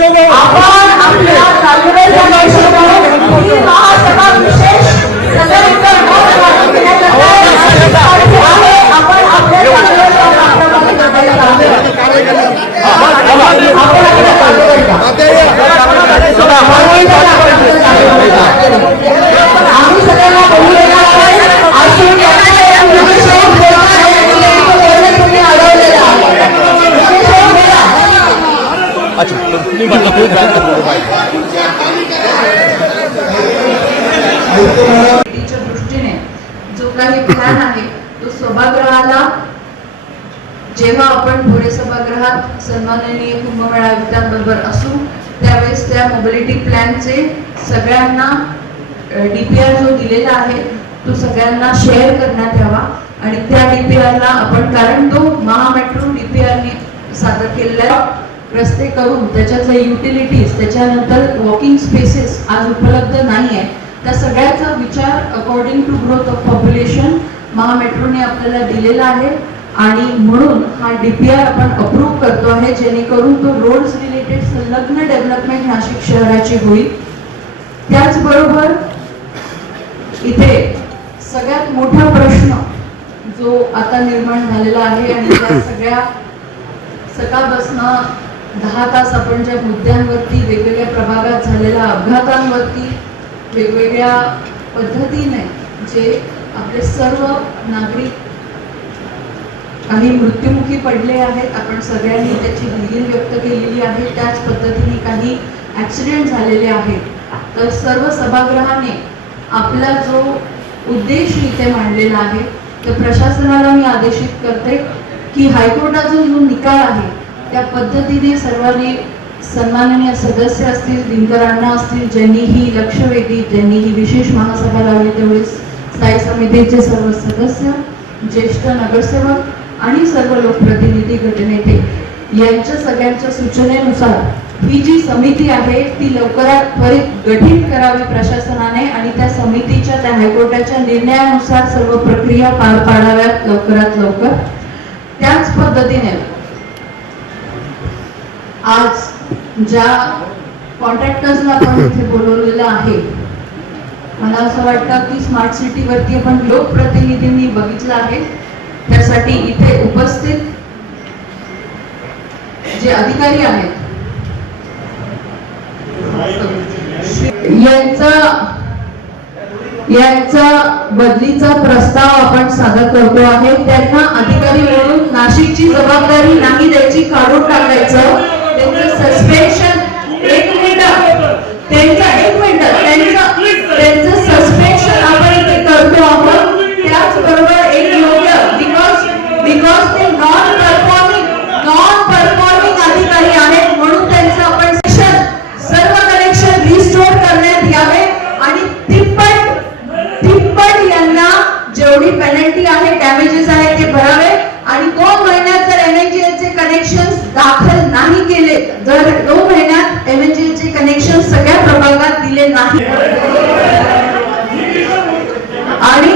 आपण आपल्या चाललेल्या देशात ही महासभा विशेष नगरविकास बोर्ड घेण्यात आहे. आपण आपल्या आम्ही सगळ्यांना बोललेला आहे. असून तुम्ही अडवलेला च्या दृष्टीने जो काही प्लॅन आहे तो सभागृहाला जेव्हा आपण भोरे सभागृहात सन्माननीय कुंभमेळा आयुक्तांबरोबर असू त्यावेळेस त्या मोबिलिटी प्लॅनचे सगळ्यांना डीपीआर जो दिलेला आहे तो सगळ्यांना शेअर करण्यात यावा आणि त्या डीपीआरला आपण कारण तो महामेट्रो डीपीआरने सादर केलेला रस्ते करून त्याच्यातले युटिलिटीज त्याच्यानंतर वॉकिंग स्पेसेस आज उपलब्ध नाही आहे त्या सगळ्याचा विचार according to growth of population महामेट्रोने आपल्याला दिलेला आहे आणि म्हणून हा डीपीआर आपण अप्रूव्ह करतो आहे जेणेकरून तो रोड्स रिलेटेड संलग्न डेव्हलपमेंट नाशिक शहराची होईल. त्याचबरोबर इथे सगळ्यात मोठा प्रश्न जो आता निर्माण झालेला आहे आणि त्या सगळ्या सकाळपासनं 10 तास आपण ज्या मुद्द्यांवरती वेगवेगळ्या प्रभागात झालेल्या अपघातांवरती वेगवेगळ्या पद्धतीने जे आपले सर्व नागरिक काही मृत्युमुखी पडले आहेत आपण सगळ्यांनी त्याची दिलगिरी व्यक्त केलेली आहे. त्याच पद्धतीने काही ॲक्सिडेंट झालेले आहेत. तर सर्व सभागृहाने आपला जो उद्देश इथे मांडलेला आहे तर प्रशासनाला मी आदेशित करते की हायकोर्टाचा जो निकाल आहे त्या पद्धतीने सर्वांनी सन्माननीय सदस्य असतील दिनकर अण्णा असतील ज्यांनी ही लक्ष वेधली ज्यांनी ही विशेष महासभा लावली तेवढे स्थायी समितीचे सर्व सदस्य ज्येष्ठ नगरसेवक आणि सर्व लोकप्रतिनिधी गटनेते यांच्या सगळ्यांच्या सूचनेनुसार ही जी समिती आहे ती लवकरात त्वरित गठीत करावी प्रशासनाने आणि त्या समितीच्या त्या हायकोर्टाच्या निर्णयानुसार सर्व प्रक्रिया पार पाडाव्यात लवकरात लवकर. त्याच पद्धतीने आज ज्या कॉन्ट्रॅक्टर्सला आपण इथे बोलवलेलं आहे मला असं वाटतं की स्मार्ट सिटीवरती आपण लोकप्रतिनिधींनी बघितलं आहे त्यासाठी इथे उपस्थित जे अधिकारी आहेत यांचा बदलीचा प्रस्ताव आपण सादर करतो आहे. त्यांना अधिकारी म्हणून नाशिकची जबाबदारी नाही द्यायची काढून टाकायचं त्यांचं सस्पेन्शन त्यांचं सस्पेन्शन आपण इथे करतो आहोत. त्याचबरोबर एक योग्य बिकॉज ते नॉन परफॉर्मिंग अधिकारी आहेत म्हणून त्यांचं आपण सर्व कनेक्शन रिस्टोर करण्यात यावे आणि तिप्पट यांना जेवढी पेनल्टी आहे डॅमेजेस आहे ते भरावे आणि 2 महिन्यात जर MNGL चे कनेक्शन दाखल नाही केले जर 2 महिन्यात MNGL चे कनेक्शन सगळ्या प्रभागात दिले नाही आणि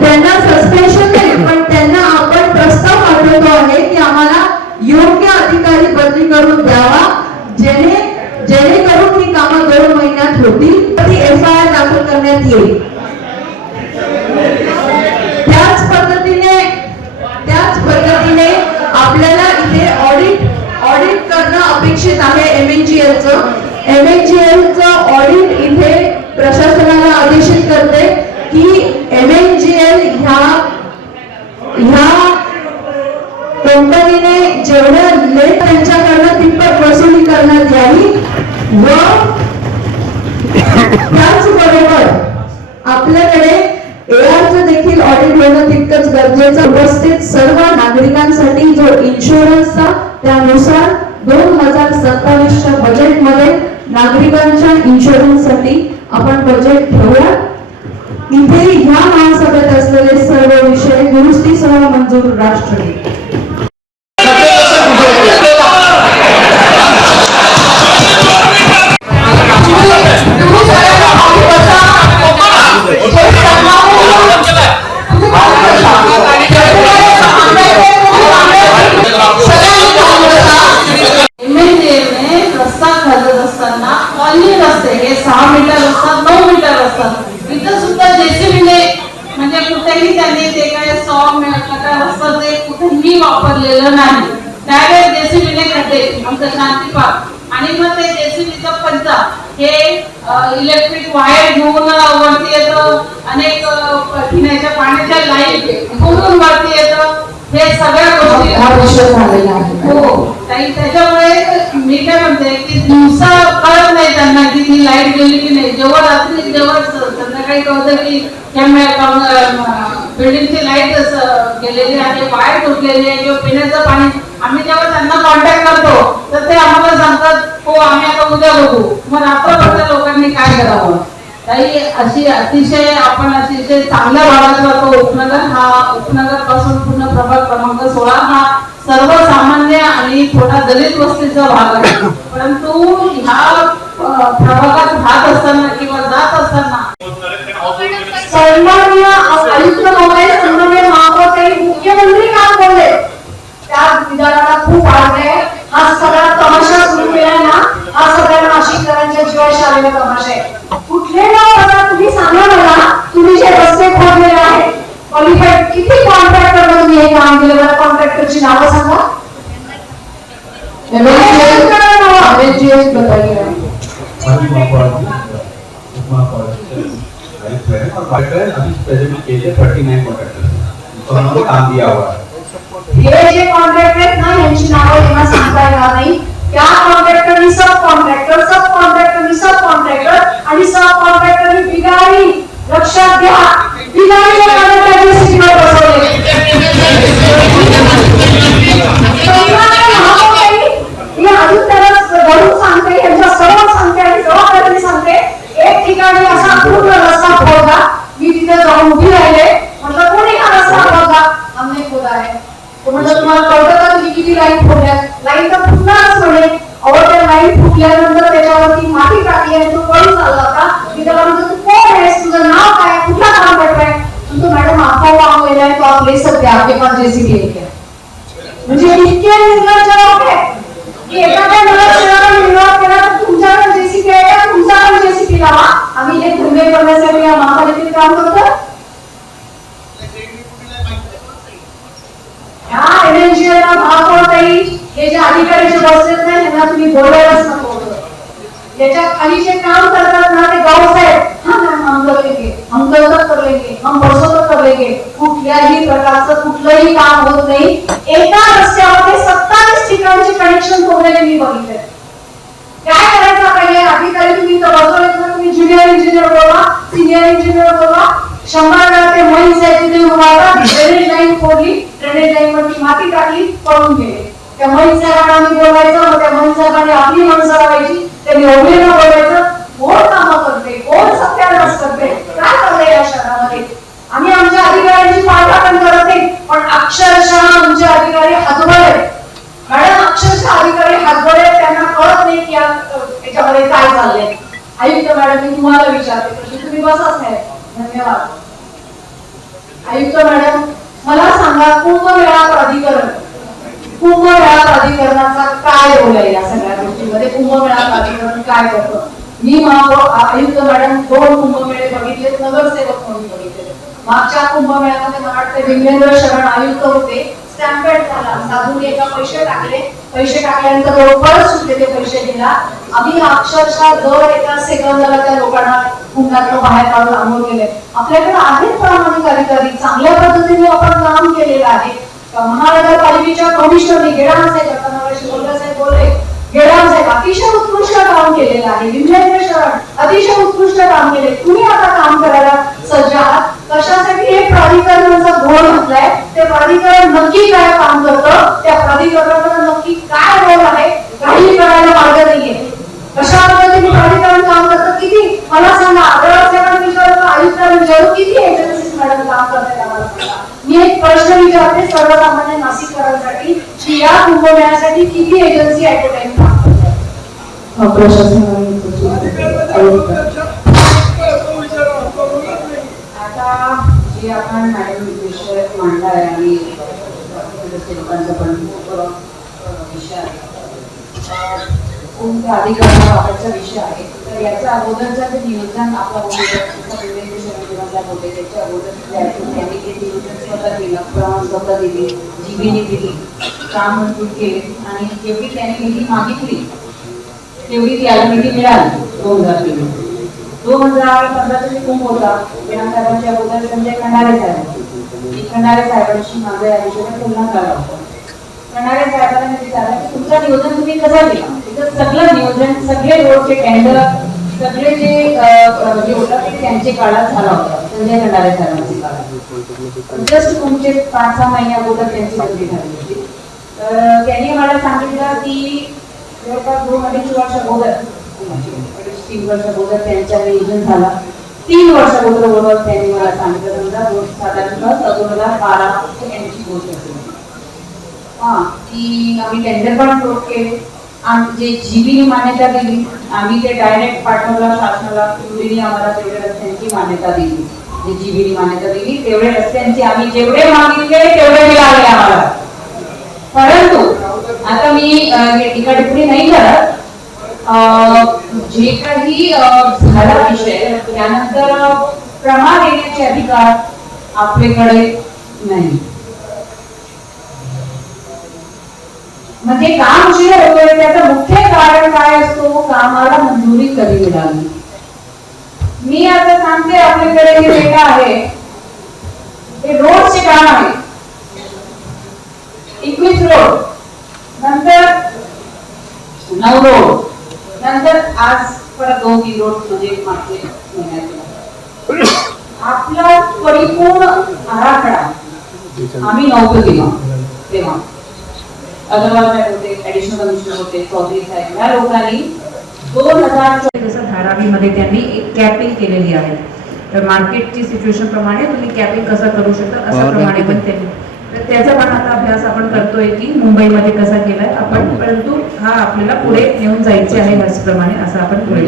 त्यांना सस्पेन्शन नाही पण त्यांना आपण प्रस्ताव पाठवतो आहे की आम्हाला योग्य अधिकारी बदली करून द्यावा जेणेकरून ही कामं 2 महिन्यात होतील ती FIR दाखल करण्यात येईल. त्याच पद्धतीने आपल्याला इथे ऑडिट करणं अपेक्षित आहे. MNGLचं ऑडिट इथे प्रशासनाला आदेशित करते की MNGL ह्या कंपनीने जेवढं लेट त्यांच्याकडनं तिप्पट वसुली करण्यात यावी व त्याचबरोबर आपल्याकडे ARचं देखील ऑडिट होणं तितकंच गरजेचं. उपस्थित सर्व नागरिकांसाठी जो इन्शुरन्सचा त्यानुसार 2027च्या बजेटमध्ये नागरिकांच्या इन्शुरन्ससाठी आपण बजेट ठेवूया. इथे ह्या महासभेत असलेले सर्व विषय दुरुस्तीसह मंजूर राष्ट्रपती. सगळ्यांनी रस्ता ते कुठेही वापरलेलं नाही. डायरेक्ट जेसीबीने खड्डे आमचं शांती पार्क आणि मग ते जेसीबीचा पंचा हे इलेक्ट्रिक वायर घेऊन वरती येतं, अनेक पिण्याच्या पाण्याच्या लाईट घेऊन वरती येतं. हे सगळ्या गोष्टी झालेला आहे. हो ताई, त्याच्यामुळे मी काय म्हणते की दिवसा कळत नाही त्यांना की ती लाईट गेली की नाही. जेव्हा रात्री जेव्हा संध्याकाळी कळतं की बिल्डिंगची लाईट गेलेली आहे, वायर तुटलेली आहे किंवा पिण्याचं पाणी, आम्ही जेव्हा त्यांना कॉन्टॅक्ट करतो तर ते आम्हाला सांगतात हो आम्ही आता उद्या बघू. मग रात्रभर लोकांनी काय करावं ताई. अशी अतिशय आपण अतिशय चांगल्या भागात राहतो. उपनगर पासून पूर्ण प्रभाग क्रमांक 16 हा सर्वसामान्य आणि थोडा दलित वस्तीचा भाग आहे. परंतु ह्या प्रभागात राहत असताना किंवा जात असताना सन्माननीय आयुक्त महोदय, सन्माननीय महापौर, मुख्यमंत्री काम बोलले त्या विधानाला खूप आवडले. हा सगळा तमाशा सुरू केला ना, हा सगळ्या नाशिककरांच्या जीवाशी आलेला तमाशा आहे. कुठले नाव आता तुम्ही सांगा मला, तुम्ही जे रस्ते खोदलेले आहेत क्वालिफाईड किती कॉन्ट्रॅक्टरला तुम्ही हे काम दिलं, मला कॉन्ट्रॅक्टरची नावं सांगा. हे जे कॉन्ट्रॅक्टर आहेत ना, यांची नावं त्यांना सांगता येणार नाही. त्या कॉन्ट्रॅक्टरनी सब कॉन्ट्रॅक्टर, सब कॉन्ट्रॅक्टरनी सब कॉन्ट्रॅक्टर आणि सब कॉन्ट्रॅक्टरनी बिगारी. लक्षात घ्या, बिगारी लोकांना सिटीवर बसवले. मी अजून त्याला घडून सांगते, यांच्या सर्व सांगते आणि जबाबदारी सांगते. एक ठिकाणी असा पूर्ण रस्ता खोदला, मी तिथे जाऊन उभी राहिले, म्हटलं कोणी हा रस्ता खोदला? हमने खोदा है. म्हटलं तुम्हाला कळतं का तुम्ही किती लाईन खोदल्या? लाईन तर फुटणारच म्हणे. अहो त्या लाईन फुटल्यानंतर त्याच्यावरती माती टाकली आणि तो पळून चालला होता. मी त्याला म्हणतो तू कोण आहेस, तुझं नाव काय, कुठला काम करतोय? तो मॅडम आपका काम केला है तो आप ले सकते हैं, आपके पास जेसीबी है क्या? म्हणजे इतके निर्लज्ज लोक आहेत की एखाद्या नगरसेवकाने विरोध केला तर तुमच्याकडे जेसीबी आहे का, तुमच्याकडे जेसीबी लावा. आम्ही हे धंदे करण्यासाठी या महापालिकेत काम करतो. ह्या एनएनजीला महापौरताई हे जे अधिकारी जे बसलेत नाही त्यांना तुम्ही बोलायलाच नको. याच्या खाली जे काम करतात ना ते गाव साहेब, हम कर लेंगे, हम कल तक कर लेंगे, हम परसों तक कर लेंगे. कुठल्याही प्रकारचं कुठलंही काम होत नाही. एका रस्त्यामध्ये 27 ठिकाणचे कनेक्शन तोडलेले मी बघितले. काय करायचं पाहिजे? अधिकारी तुम्ही तर बसवलेत ना, तुम्ही ज्युनियर इंजिनियर बोलवा, सिनियर इंजिनियर बोलवा. 100 वेळा ते मॉइन साहेब तिथे उभारतात, ड्रेनेज लाईन फोडली, ड्रेनेज लाईन वरती माती टाकली, पळून गेले. त्या मॉइन साहेबांना बोलायचं, मग त्या मॉइन साहेबांनी आपली माणसं लावायची, त्यांनी ओढलेलं बोलायचं. कोण कामं करते, कोण सत्यानाश करते, काय करते या शहरामध्ये? आम्ही आमच्या अधिकाऱ्यांची पाठराखण करत नाही, पण अक्षरशः आमचे अधिकारी हातबळ आहेत. मॅडम अक्षरशः अधिकारी हातबळ आहेत, त्यांना कळत नाही की याच्यामध्ये काय चाललंय. आयुक्त मॅडम मी तुम्हाला विचारते प्रश्न, तुम्ही बसाच नाही. धन्यवाद. आयुक्त मॅडम मला सांगा, कुंभमेळा प्राधिकरण, कुंभमेळा प्राधिकरणाचा काय रोल आहे या सगळ्या गोष्टीमध्ये? कुंभमेळा प्राधिकरण काय करतं? मी आयुक्त मॅडम 2 कुंभमेळे बघितले, नगरसेवक म्हणून बघितले. मागच्या कुंभमेळ्यामध्ये मला वाटतं विंगेंद्र शरण आयुक्त होते. स्टॅम्पेड झाला, साधून एका पैसे टाकल्यानंतर तो परत सुटले, ते पैसे दिला. आम्ही अक्षरशः दर एका सेकंदाला त्या लोकांना कुंडातून बाहेर काढून आंघोळ केले. आपल्याकडे आहेत प्रामाणिक अधिकारी, चांगल्या पद्धतीने आपण काम केलेलं आहे. महानगरपालिकेच्या कमिशनरने गेडाम साहेब बोलले, गेडाम साहेब अतिशय उत्कृष्ट काम केलेलं आहे. विंगेंद्र शरण अतिशय उत्कृष्ट काम केले. तुम्ही आता काम करायला सज्ज आहात. कशासाठी हे प्राधिकरणाचा घोळ घातलाय? ते प्राधिकरण नक्की काय काम करतं, त्या प्राधिकरणाचा नक्की काय रोल आहे, काही करायला मार्ग नाहीये. कशा पद्धतीने प्राधिकरण काम करतं, किती मला सांगा. आयुक्तांनी किती एजन्सीज मॅडम काम करतात आम्हाला सांगा. मी एक प्रश्न विचारते सर्वसामान्य नाशिककरांसाठी की या कुंभमेळ्यासाठी किती एजन्सी ऍट अ टाइम काम करतात? आता जे आपण मॅडम विषय मांडलाय आणि लोकांचा पण विषय आहे, अधिकाराबाबतचा विषय आहे. तर याचा अगोदरचा जे नियोजन आपला खासदार होते त्याच्या अगोदर त्यांनी ते नियोजन स्वतः केलं, प्रमाणपत्र दिली, जीबीने दिली, काम मंजूर केले आणि जेवढी त्यांनी निधी मागितली तेवढी त्याला निधी मिळाली. 2015चा जे कुंभ होता साहेबांच्या अगोदर संजय खंडारे साहेब, खंडारे साहेबांशी माझं या विषयावर तुलना करा होता. खंडारे साहेबांना मी विचारलं की तुमचं नियोजन तुम्ही कसं केलं? तिथं सगळं नियोजन, सगळे रोडचे टेंडर, सगळे जे होतं ते त्यांच्या काळात झाला होता, संजय खंडारे साहेबांच्या काळात. जस्ट तुमचे 5-6 महिने अगोदर त्यांची बदली झाली होती. तर त्यांनी मला सांगितलं की जवळपास 2-2.5 वर्ष अगोदर, 3 वर्ष अगोदर त्यांचा नियोजन झाला. 3 वर्ष अगोदर त्यांनी मला सांगितलं समजा साधारणतः 2012 यांची गोष्ट असेल की आम्ही टेंडर पण फ्लोट केले, जे जीबीने मान्यता दिली, आम्ही ते डायरेक्ट पाठवलं शासनाला, जीबीने आम्हाला तेवढ्या रस्त्यांची मान्यता दिली, जे जीबीने मान्यता दिली तेवढे रस्त्यांची आम्ही जेवढे मागितले तेवढे मिळाले आम्हाला. परंतु आता मी टिकाटिप्पणी नाही करत, जे काही झाला विषय त्यानंतर प्रमाण देण्याचे अधिकार आपल्याकडे नाही. म्हणजे काम उशीर होतोय त्याचं मुख्य कारण काय असतो? कामाला मंजुरी कधी मिळाली. मी आता सांगते आपल्याकडे हे डेटा आहे, हे रोडचे काम आहे, 21 रोड, नंतर 9 रोड, नंतर आज परत 2-3 रोड म्हणजे मागचे महिन्यात. आपला परिपूर्ण आराखडा आम्ही नव्हतं तेव्हा अग्रवाल साहेब होते, ऍडिशनल कमिशनर होते, चौधरी साहेब, या लोकांनी 2000 जसं धारावीमध्ये त्यांनी एक कॅपिंग केलेली आहे. तर मार्केटची सिच्युएशन प्रमाणे तुम्ही कॅपिंग कसं करू शकता अशा प्रमाणे पण त्यांनी, तर त्याचा पण आता अभ्यास आपण करतोय की मुंबईमध्ये कसा केलाय आपण, परंतु हा आपल्याला पुढे नेऊन जायचे आहे ह्याचप्रमाणे असं आपण पुढे.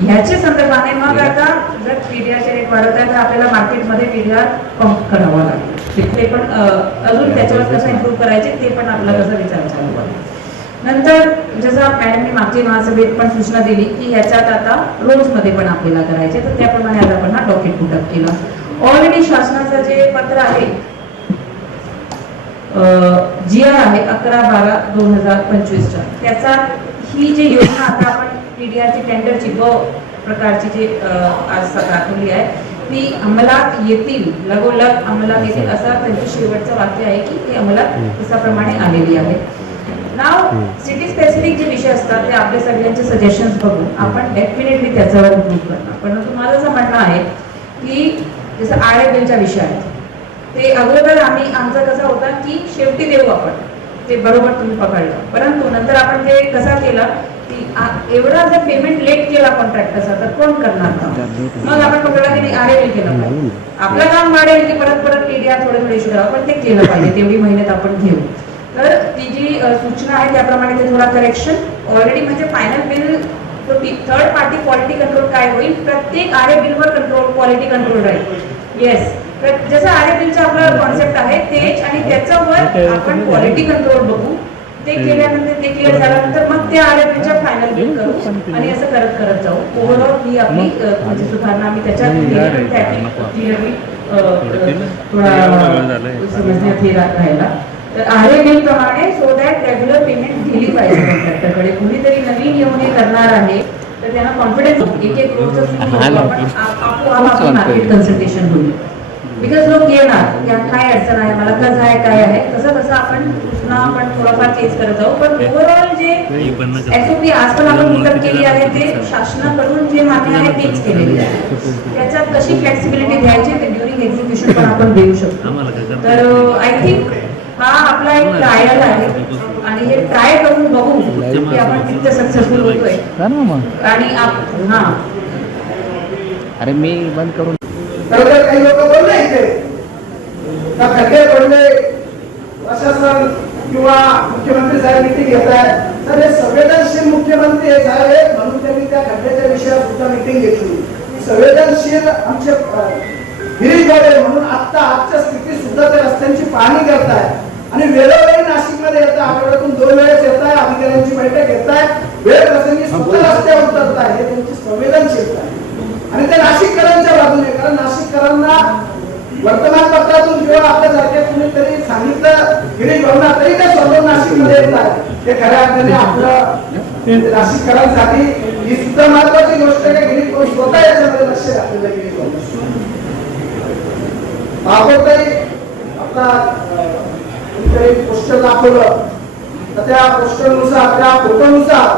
ह्याच्या संदर्भाने मग आता जर पीडीआरचे रेट वाढत आहे तर आपल्याला मार्केटमध्ये पीडीआर पंप करावा लागेल. ते पण अजून त्याच्यावर कसं इम्प्रूव्ह करायचे ते पण आपला कसा विचार चालू आहे. नंतर जसं मॅडमने मागच्या महासभेत पण सूचना दिली की ह्याच्यात आता रोड्समध्ये पण आपल्याला करायचे, तर त्याप्रमाणे आज आपण हा डॉक्युमेंट पुटअप केला. ऑलरेडी शासनाचं जे पत्र आहे GR आहे 11/12/2025 त्याचा ही जी योजना आता आपण पीडीआरची टेंडरची 2 प्रकारची जी आज दाखवली आहे ती अंमलात येतील, लगोलग अंमलात येतील असं त्यांचं शेवटचं वाक्य आहे की ती अंमलात तशाप्रमाणे आलेली आहे. नाव सिटी स्पेसिफिक जे विषय असतात ते आपल्या सगळ्यांचे सजेशन्स बघून आपण डेफिनेटली त्याच्यावर इम्प्रूव्ह करणार. पण तुम्हाला असं म्हणणं आहे की जसं RFLचा विषय आहे ते अगोदर आमचा कसा होता की शेवटी देऊ आपण, ते बरोबर तुम्ही पकडलं, परंतु नंतर आपण ते कसा केला की एवढा जर पेमेंट लेट केला कॉन्ट्रॅक्टरचा तर कोण करणार का? मग आपण पकडला की RFL केलं पाहिजे, आपलं काम वाढेल की परत पीडीआर थोडे इश्यू करावं, पण ते केलं पाहिजे, तेवढी मेहनत आपण घेऊ. तर ती जी सूचना आहे त्याप्रमाणे ते थोडा करेक्शन ऑलरेडी म्हणजे final bill third party quality control काय होईल, प्रत्येक RFL वर कंट्रोल क्वालिटी कंट्रोल राहील. येस, जसं RFLचा आपला कॉन्सेप्ट आहे तेच, आणि त्याच्यावर आपण क्वालिटी कंट्रोल बघू, ते केल्यानंतर ते क्लिअर झाल्यानंतर मग ते RFLच्या फायनल बिल करू आणि असं करत करत जाऊ. ओव्हरऑल ही आपली म्हणजे सुधारणा आम्ही त्याच्यात क्लिअरली थोडा समजण्यात राहिला. तर RFL प्रमाणे सो दॅट रेग्युलर पेमेंट दिली पाहिजे कॉन्ट्रॅक्टरकडे. कुणीतरी नवीन येऊन हे करणार आहे तर त्यांना कॉन्फिडन्स एक रोडचं मार्केट कन्सल्टेशन होईल, बिकॉज लोक येणार यात काय अडचण आहे, मला कसं आहे काय आहे, तसं तसं आपण सूचना आपण थोडाफार चेंज करत जाऊ. पण ओव्हरऑल जे SOP आज पण आपण पुटअप केली आहे ते शासनाकडून जे मान्य आहे तेच केलेली आहे. त्याच्यात कशी फ्लेक्सिबिलिटी द्यायची ते ड्युरिंग एक्झिक्युशन पण आपण देऊ शकतो. तर आय थिंक हा आपला एक ट्रायल आहे आणि हे ट्राय करून बघू की आपण किती सक्सेसफुल होतोय. आणि हा अरे मी बंद करून बरोबर काही लोक बोलले इथे का खड्डे पडले, प्रशासन किंवा मुख्यमंत्री साहेब मिटिंग घेत आहे, तर हे संवेदनशील मुख्यमंत्री हे साहेब म्हणून त्यांनी त्या खड्ड्याच्या विषयावर सुद्धा मिटिंग घेतली. संवेदनशील आमचे गिरीश गाडे म्हणून आजच्या स्थितीत सुद्धा ते रस्त्यांची पाहणी करताय आणि वेळोवेळी नाशिकमध्ये येत आहे, आठवड्यातून 2 वेळेस येत आहे, अधिकाऱ्यांची बैठक घेत आहे, वेळ प्रसंगी स्वतः रस्त्यावर उतरत आहे. हे त्यांची संवेदनशीलता आहे. आणि ते नाशिककरांच्या बाजूने, कारण नाशिककरांना वर्तमानपत्रातून किंवा आपल्यासारख्या कुणीतरी सांगितलं गिरीश भावना तरी ते स्वतः नाशिकमध्ये येत आहे. ते खऱ्या अर्थाने आपलं नाशिककरांसाठी ही सुद्धा महत्वाची गोष्ट आहे. गिरीश भाऊ स्वतः याच्यामध्ये लक्ष घातलेलं आहे. गिरीश भाऊ तरी आपला कोणीतरी पोस्टर दाखवलं तर त्या पोस्टरनुसार, त्या फोटोनुसार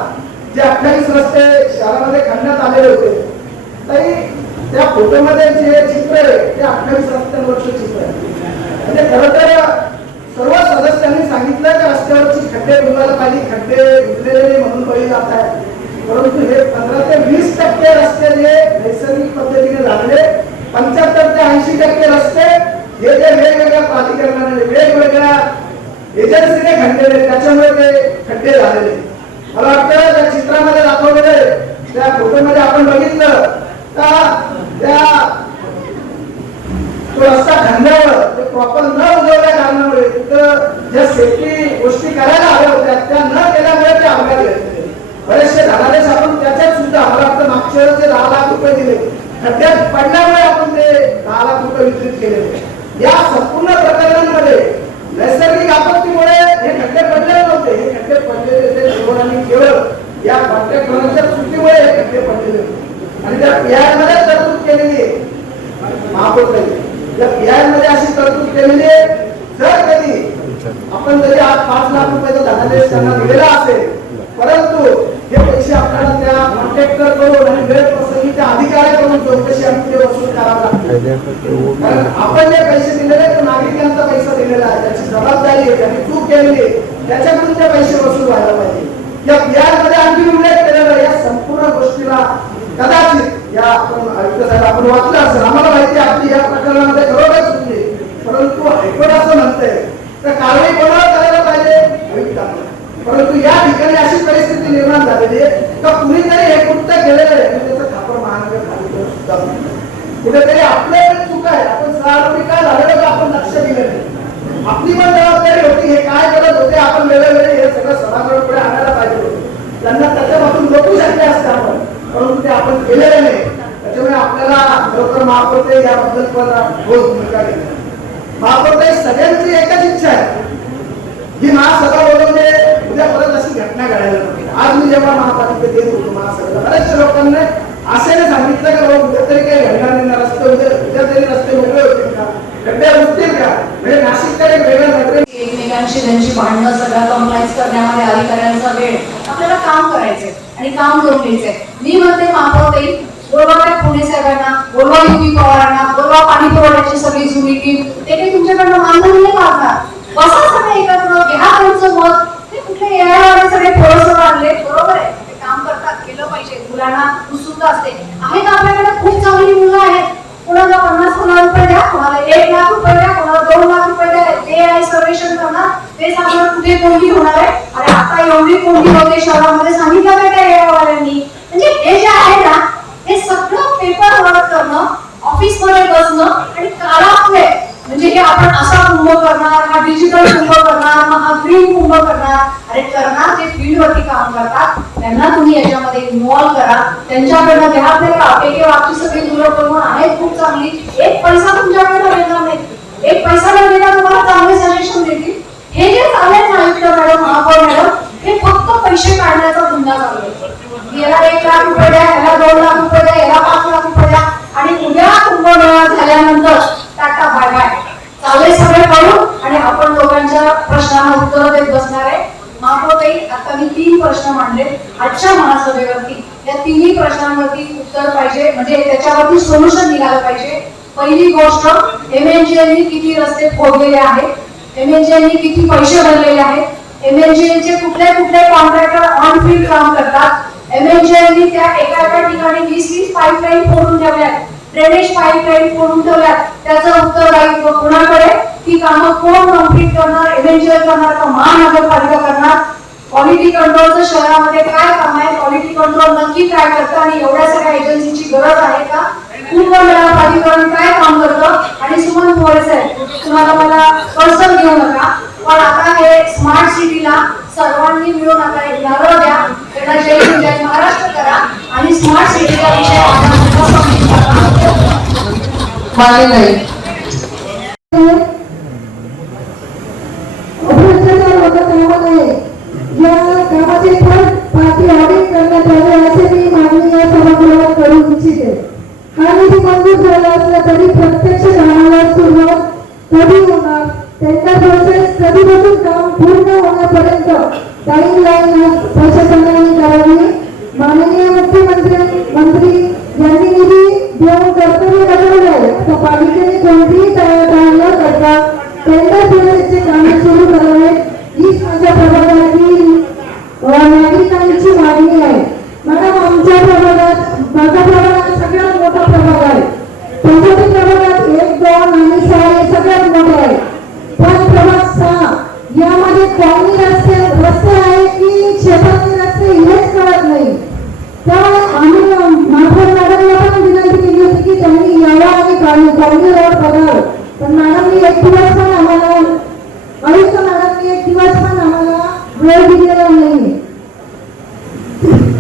जे 28 रस्ते शहरामध्ये खणण्यात आलेले होते, तरी त्या फोटोमध्ये जे चित्र आहे ते 28 रस्त्यांवरचं चित्र आहे. म्हणजे खरं तर सर्व सदस्यांनी सांगितलं की रस्त्यावरची खड्डे बुजवायला पाहिजे, खड्डे बुजलेले म्हणून बळी जात आहे. परंतु हे 15 ते 20% रस्ते जे नैसर्गिक पद्धतीने झाले, 75 ते 80% रस्ते हे जे वेगवेगळ्या प्राधिकरणाने वेगवेगळ्या एजन्सीने खणलेले, त्याच्यामुळे ते खड्डे झालेले. मला वाटतं त्या चित्रामध्ये दाखवलेले, त्या फोटोमध्ये आपण बघितलं का त्या तो रस्ता खणल्यावर ते प्रॉपर न उजवल्या कारणामुळे तिथं ज्या सेफ्टी गोष्टी करायला हव्या होत्या त्या न केल्यामुळे ते अपघात घडले. बरेचसे धनादेश आपण त्याच्यात सुद्धा मला वाटतं मागच्या वेळेस जे 10 लाख रुपये दिले खड्ड्यात पडल्यामुळे आपण ते 10 लाख रुपये वितरित केले. या संपूर्ण प्रकरणांमध्ये नैसर्गिक आपत्तीमुळे हे खड्डे पडलेले नव्हते. हे खड्डे पडलेले ते केवळ आणि केवळ या कॉन्ट्रॅक्टरच्या चुकीमुळे हे खड्डे पडलेले होते. आणि त्या पीआय मध्ये तरतूद केलेली आहे महापौरताई, त्या पीआय मध्ये अशी तरतूद केलेली आहे, जर कधी आपण जरी आज 5 लाख रुपयाचा धनादेश त्यांना दिलेला असेल, परंतु हे पैसे आपल्याला त्या कॉन्ट्रॅक्टर कडून आणि वेळ प्रसंगी त्या अधिकाऱ्याकडून चौकशी आम्ही वसूल करावं लागते. कारण आपण जे पैसे दिलेले ते नागरिकांचा पैसा दिलेला आहे, त्याची जबाबदारी आहे, त्यांनी चूक केलेली आहे, त्याच्याकडून ते पैसे वसूल व्हायला पाहिजे. या पीआर मध्ये आणखी उल्लेख केलेला या संपूर्ण गोष्टीला कदाचित या आपण आयुक्त साहेब आपण वाचलं असेल, आम्हाला माहिती आपली या प्रकरणामध्ये खरोखर चुकली, परंतु हायकोर्ट असं म्हणतंय तर कारवाई कोणाला करायला पाहिजे, आयुक्तांना. परंतु या ठिकाणी अशी परिस्थिती निर्माण झालेली आहे का कुणीतरी हे कृत्य केलेलं आहे आणि त्याचं खापर महानगरपालिकेवर सुद्धा कुठेतरी आपल्याकडे चूक आहे. आपण सहानुभूती काय झालेलं का आपण लक्ष दिलं नाही. आपली पण जबाबदारी होती, हे काय करत होते आपण वेळोवेळी हे सगळं सभागृहापुढे आणायला पाहिजे होते. त्यांना त्याच्यापासून रोखू शकले असते आपण, परंतु ते आपण केलेले नाही. त्याच्यामुळे आपल्याला खरोखर महापौरते याबद्दल पण ठोस भूमिका घेतली. महापौरते सगळ्यांची एकच इच्छा आहे ही महासभा बोलवणे उद्या परत अशी घटना घडायला नको. आज मी जेव्हा महापालिकेत येत होतो महासभेला बऱ्याचशा लोकांनी असे सांगितलं की बाबा उद्या तरी काही घडणार नाही, रस्ते उद्या तरी रस्ते मोकळे होतील का, खड्डे उठतील का. म्हणजे नाशिककडे एक वेगळं नजरे एकमेकांशी त्यांची भांडणं सगळं कंप्लायन्स करण्यामध्ये अधिकाऱ्यांचा वेळ, आपल्याला काम करायचंय आणि काम करून घ्यायचंय. मी म्हणते महापौरताई बोलवा त्या पुणे साहेबांना, बोलवा युवी पवारांना, बोलवा पाणी पुरवठ्याची सगळी जुनी टीम, ते काही तुमच्याकडनं मान्य नाही मागणार. बसा सगळे एकत्र, घ्या त्यांचं मत. ते कुठे यायला सगळे थोडंसं वाढले, बरोबर आहे, ते काम करतात, केलं पाहिजे. मुलांना उत्सुकता असते. आहेत आपल्याकडे खूप चांगली मुलं आहेत, कोणाला 50,000 रुपये द्या, कोणाला 1 लाख रुपये द्या, कोणाला 2 लाख रुपये द्या, ते आहे सर्वेक्षण करणार, ते सांगणार कुठे कोणती होणार आहे. अरे आता एवढी कोणती होते शहरामध्ये सांगितलं काय त्या येवाल्यांनी. म्हणजे हे जे आहे ना हे सगळं पेपर वर्क करणं, ऑफिस मध्ये बसणं आणि काळापुढे म्हणजे हे आपण असा कुंभ करणार, हा डिजिटल कुंभ करणार, मग हा ग्रीन कुंभ करणार. अरे करणार जे फील्ड वरती काम करतात त्यांना तुम्ही याच्यामध्ये इन्व्हॉल्व करा, त्यांच्याकडनं घ्या. आपल्याला आपले वाटची सगळी मुलं पण आहेत खूप चांगली, एक पैसा तुमच्याकडे मिळणार नाही, एक पैसा न देता तुम्हाला चांगले सजेशन देतील. हे जे चाललंय ना आयुक्त मॅडम, महापौर मॅडम, हे फक्त पैसे काढण्याचा धंदा चालू. याला 1 लाख रुपये द्या, याला 2 लाख रुपये द्या, याला 5 लाख रुपये द्या आणि उद्या कुंभमेळा झाल्यानंतर टाटा बाय बाय चालले सगळे करून आणि आपण लोकांच्या प्रश्नांना उत्तर देत बसणार आहे. महापौरताई आता मी 3 प्रश्न मांडले आजच्या महासभेवरती. या 3 प्रश्नांवरती उत्तर पाहिजे, म्हणजे त्याच्यावरती सोल्युशन निघालं पाहिजे. पहिली गोष्ट, MNGL किती रस्ते फोडलेले आहेत, MNGL किती पैसे भरलेले आहेत, MNGL चे कुठले कुठले कॉन्ट्रॅक्टर ऑन फील्ड काम करतात, MNGL त्या एका ठिकाणी 20-20 पाईपलाईन फोडून ठेवल्यात, ड्रेनेज पाईपलाईन फोडून ठेवल्यात, त्याचं उत्तरदायित्व कोणाकडे, ती कामं कोण कंप्लीट करणार, MNGL करणार का महानगरपालिका करणार. क्वालिटी कंट्रोलचं शहरामध्ये काय काम आहे, क्वालिटी कंट्रोल नक्की काय करतं आणि एवढ्या सगळ्या एजन्सीची गरज आहे का, कुंभमेळा प्राधिकरण काय काम करतं. आणि सुमन मोरे साहेब, तुम्हाला मला पर्सनल घेऊ नका, पण आता हे स्मार्ट सिटीला सर्वांनी मिळून आता एक नारळ द्या, त्यांना जय हिंद जय महाराष्ट्र करा आणि स्मार्ट सिटीचा विषय मान्य नाही. भ्रष्टाचार होता कामा नये. या कामाचे थर्ड पार्टी ऑडिट करण्यात यावे असे मी मागणी या सभागृहात करू इच्छिते. हा निधी मंजूर झाला असला तरी प्रत्यक्ष कामाला सुरुवात कधी होणार, टेंडर प्रोसेस कधीपासून काम पूर्ण होण्यापर्यंत टाइमलाईन प्रशासनाने करावी. माननीय मंत्री यांनी निधी देऊन कर्तव्य बजावले आहे. आता पालिकेने कोणतीही तयार न करता टेंडर प्रोसेसचे कामे सुरू करावे हीच माझ्या प्रभागातील नागरिकांची मागणी आहे. मॅडम, आमच्या प्रभागात माझा प्रभाग सगळ्यात मोठा प्रभाग आहे. पंचायती प्रभागात 1, 2 आणि 6 हे सगळ्यात मोठे आहे. पण प्रभाग 6 यामध्ये कॉलनी रस्ते आहे की शेतातले रस्ते हेच कळत नाही. त्यामुळे आम्ही माधव मॅडमला पण विनंती केली होती की त्यांनी यावा आणि कॉलनी रोड बघावं. पण मॅडमनी एक दिवस पण आम्हाला आयुक्त मॅडमनी एक दिवस पण आम्हाला वेळ दिलेला नाही.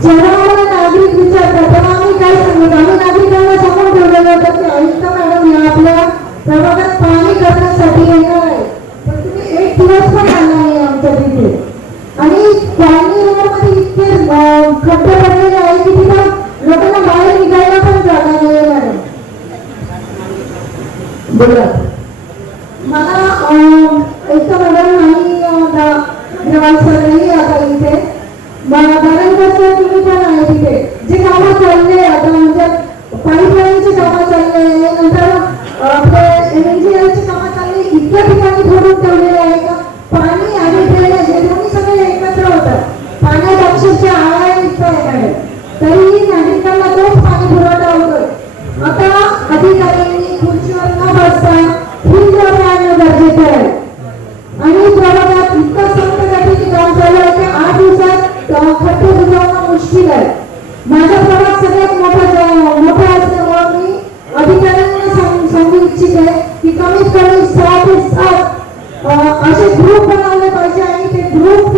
जेव्हा आम्हाला नागरिक विचारतात तेव्हा आम्ही काय सांगतो, आम्ही नागरिकांना समोर ठेवलेलं होतं की आयुक्त मॅडम या आपल्या प्रभागात पाणी करण्यासाठी येणार आहे. पण तुम्ही एक दिवस पण आला नाही आमच्या तिथे. आणि कॉलनी रोडमध्ये इतके खड्डे पडलेले आहे की तिथं लोकांना बाहेर निघायला पण जागा नाही आहे. मॅडम बोला, मला आयुक्त मॅडम आणि सगळी आता इथे दानंदरचं तुम्ही पण आहे तिथे जे कामं चालले आता म्हणजे पाईपलाईनची कामं चालले, नंतर आपले NGLची कामं चालली. इतक्या ठिकाणी फोडून ठेवलेले आहे का पाणी आणि ड्रेनेज हे दोन्ही सगळे एकत्र होतात. पाण्यात अक्षरशः आळा निघता येणार तरीही नागरिकांना तोच पाणी पुरवठा होतोय. आता अधिकाऱ्यांनी खुर्चीवर न बसता फील्डवर आणणं गरजेचं आहे. आणि प्रभागात इतकं संत गतीने काम चालू आहे की 8 दिवसात खड्डे बुजवणं मुश्किल आहे. माझा प्रभाग सगळ्यात मोठा असल्यामुळे मी अधिकाऱ्यांना सांगू इच्छिते की कमीत कमी 6 ते 7 असे ग्रुप बनवले पाहिजे आणि ते ग्रुप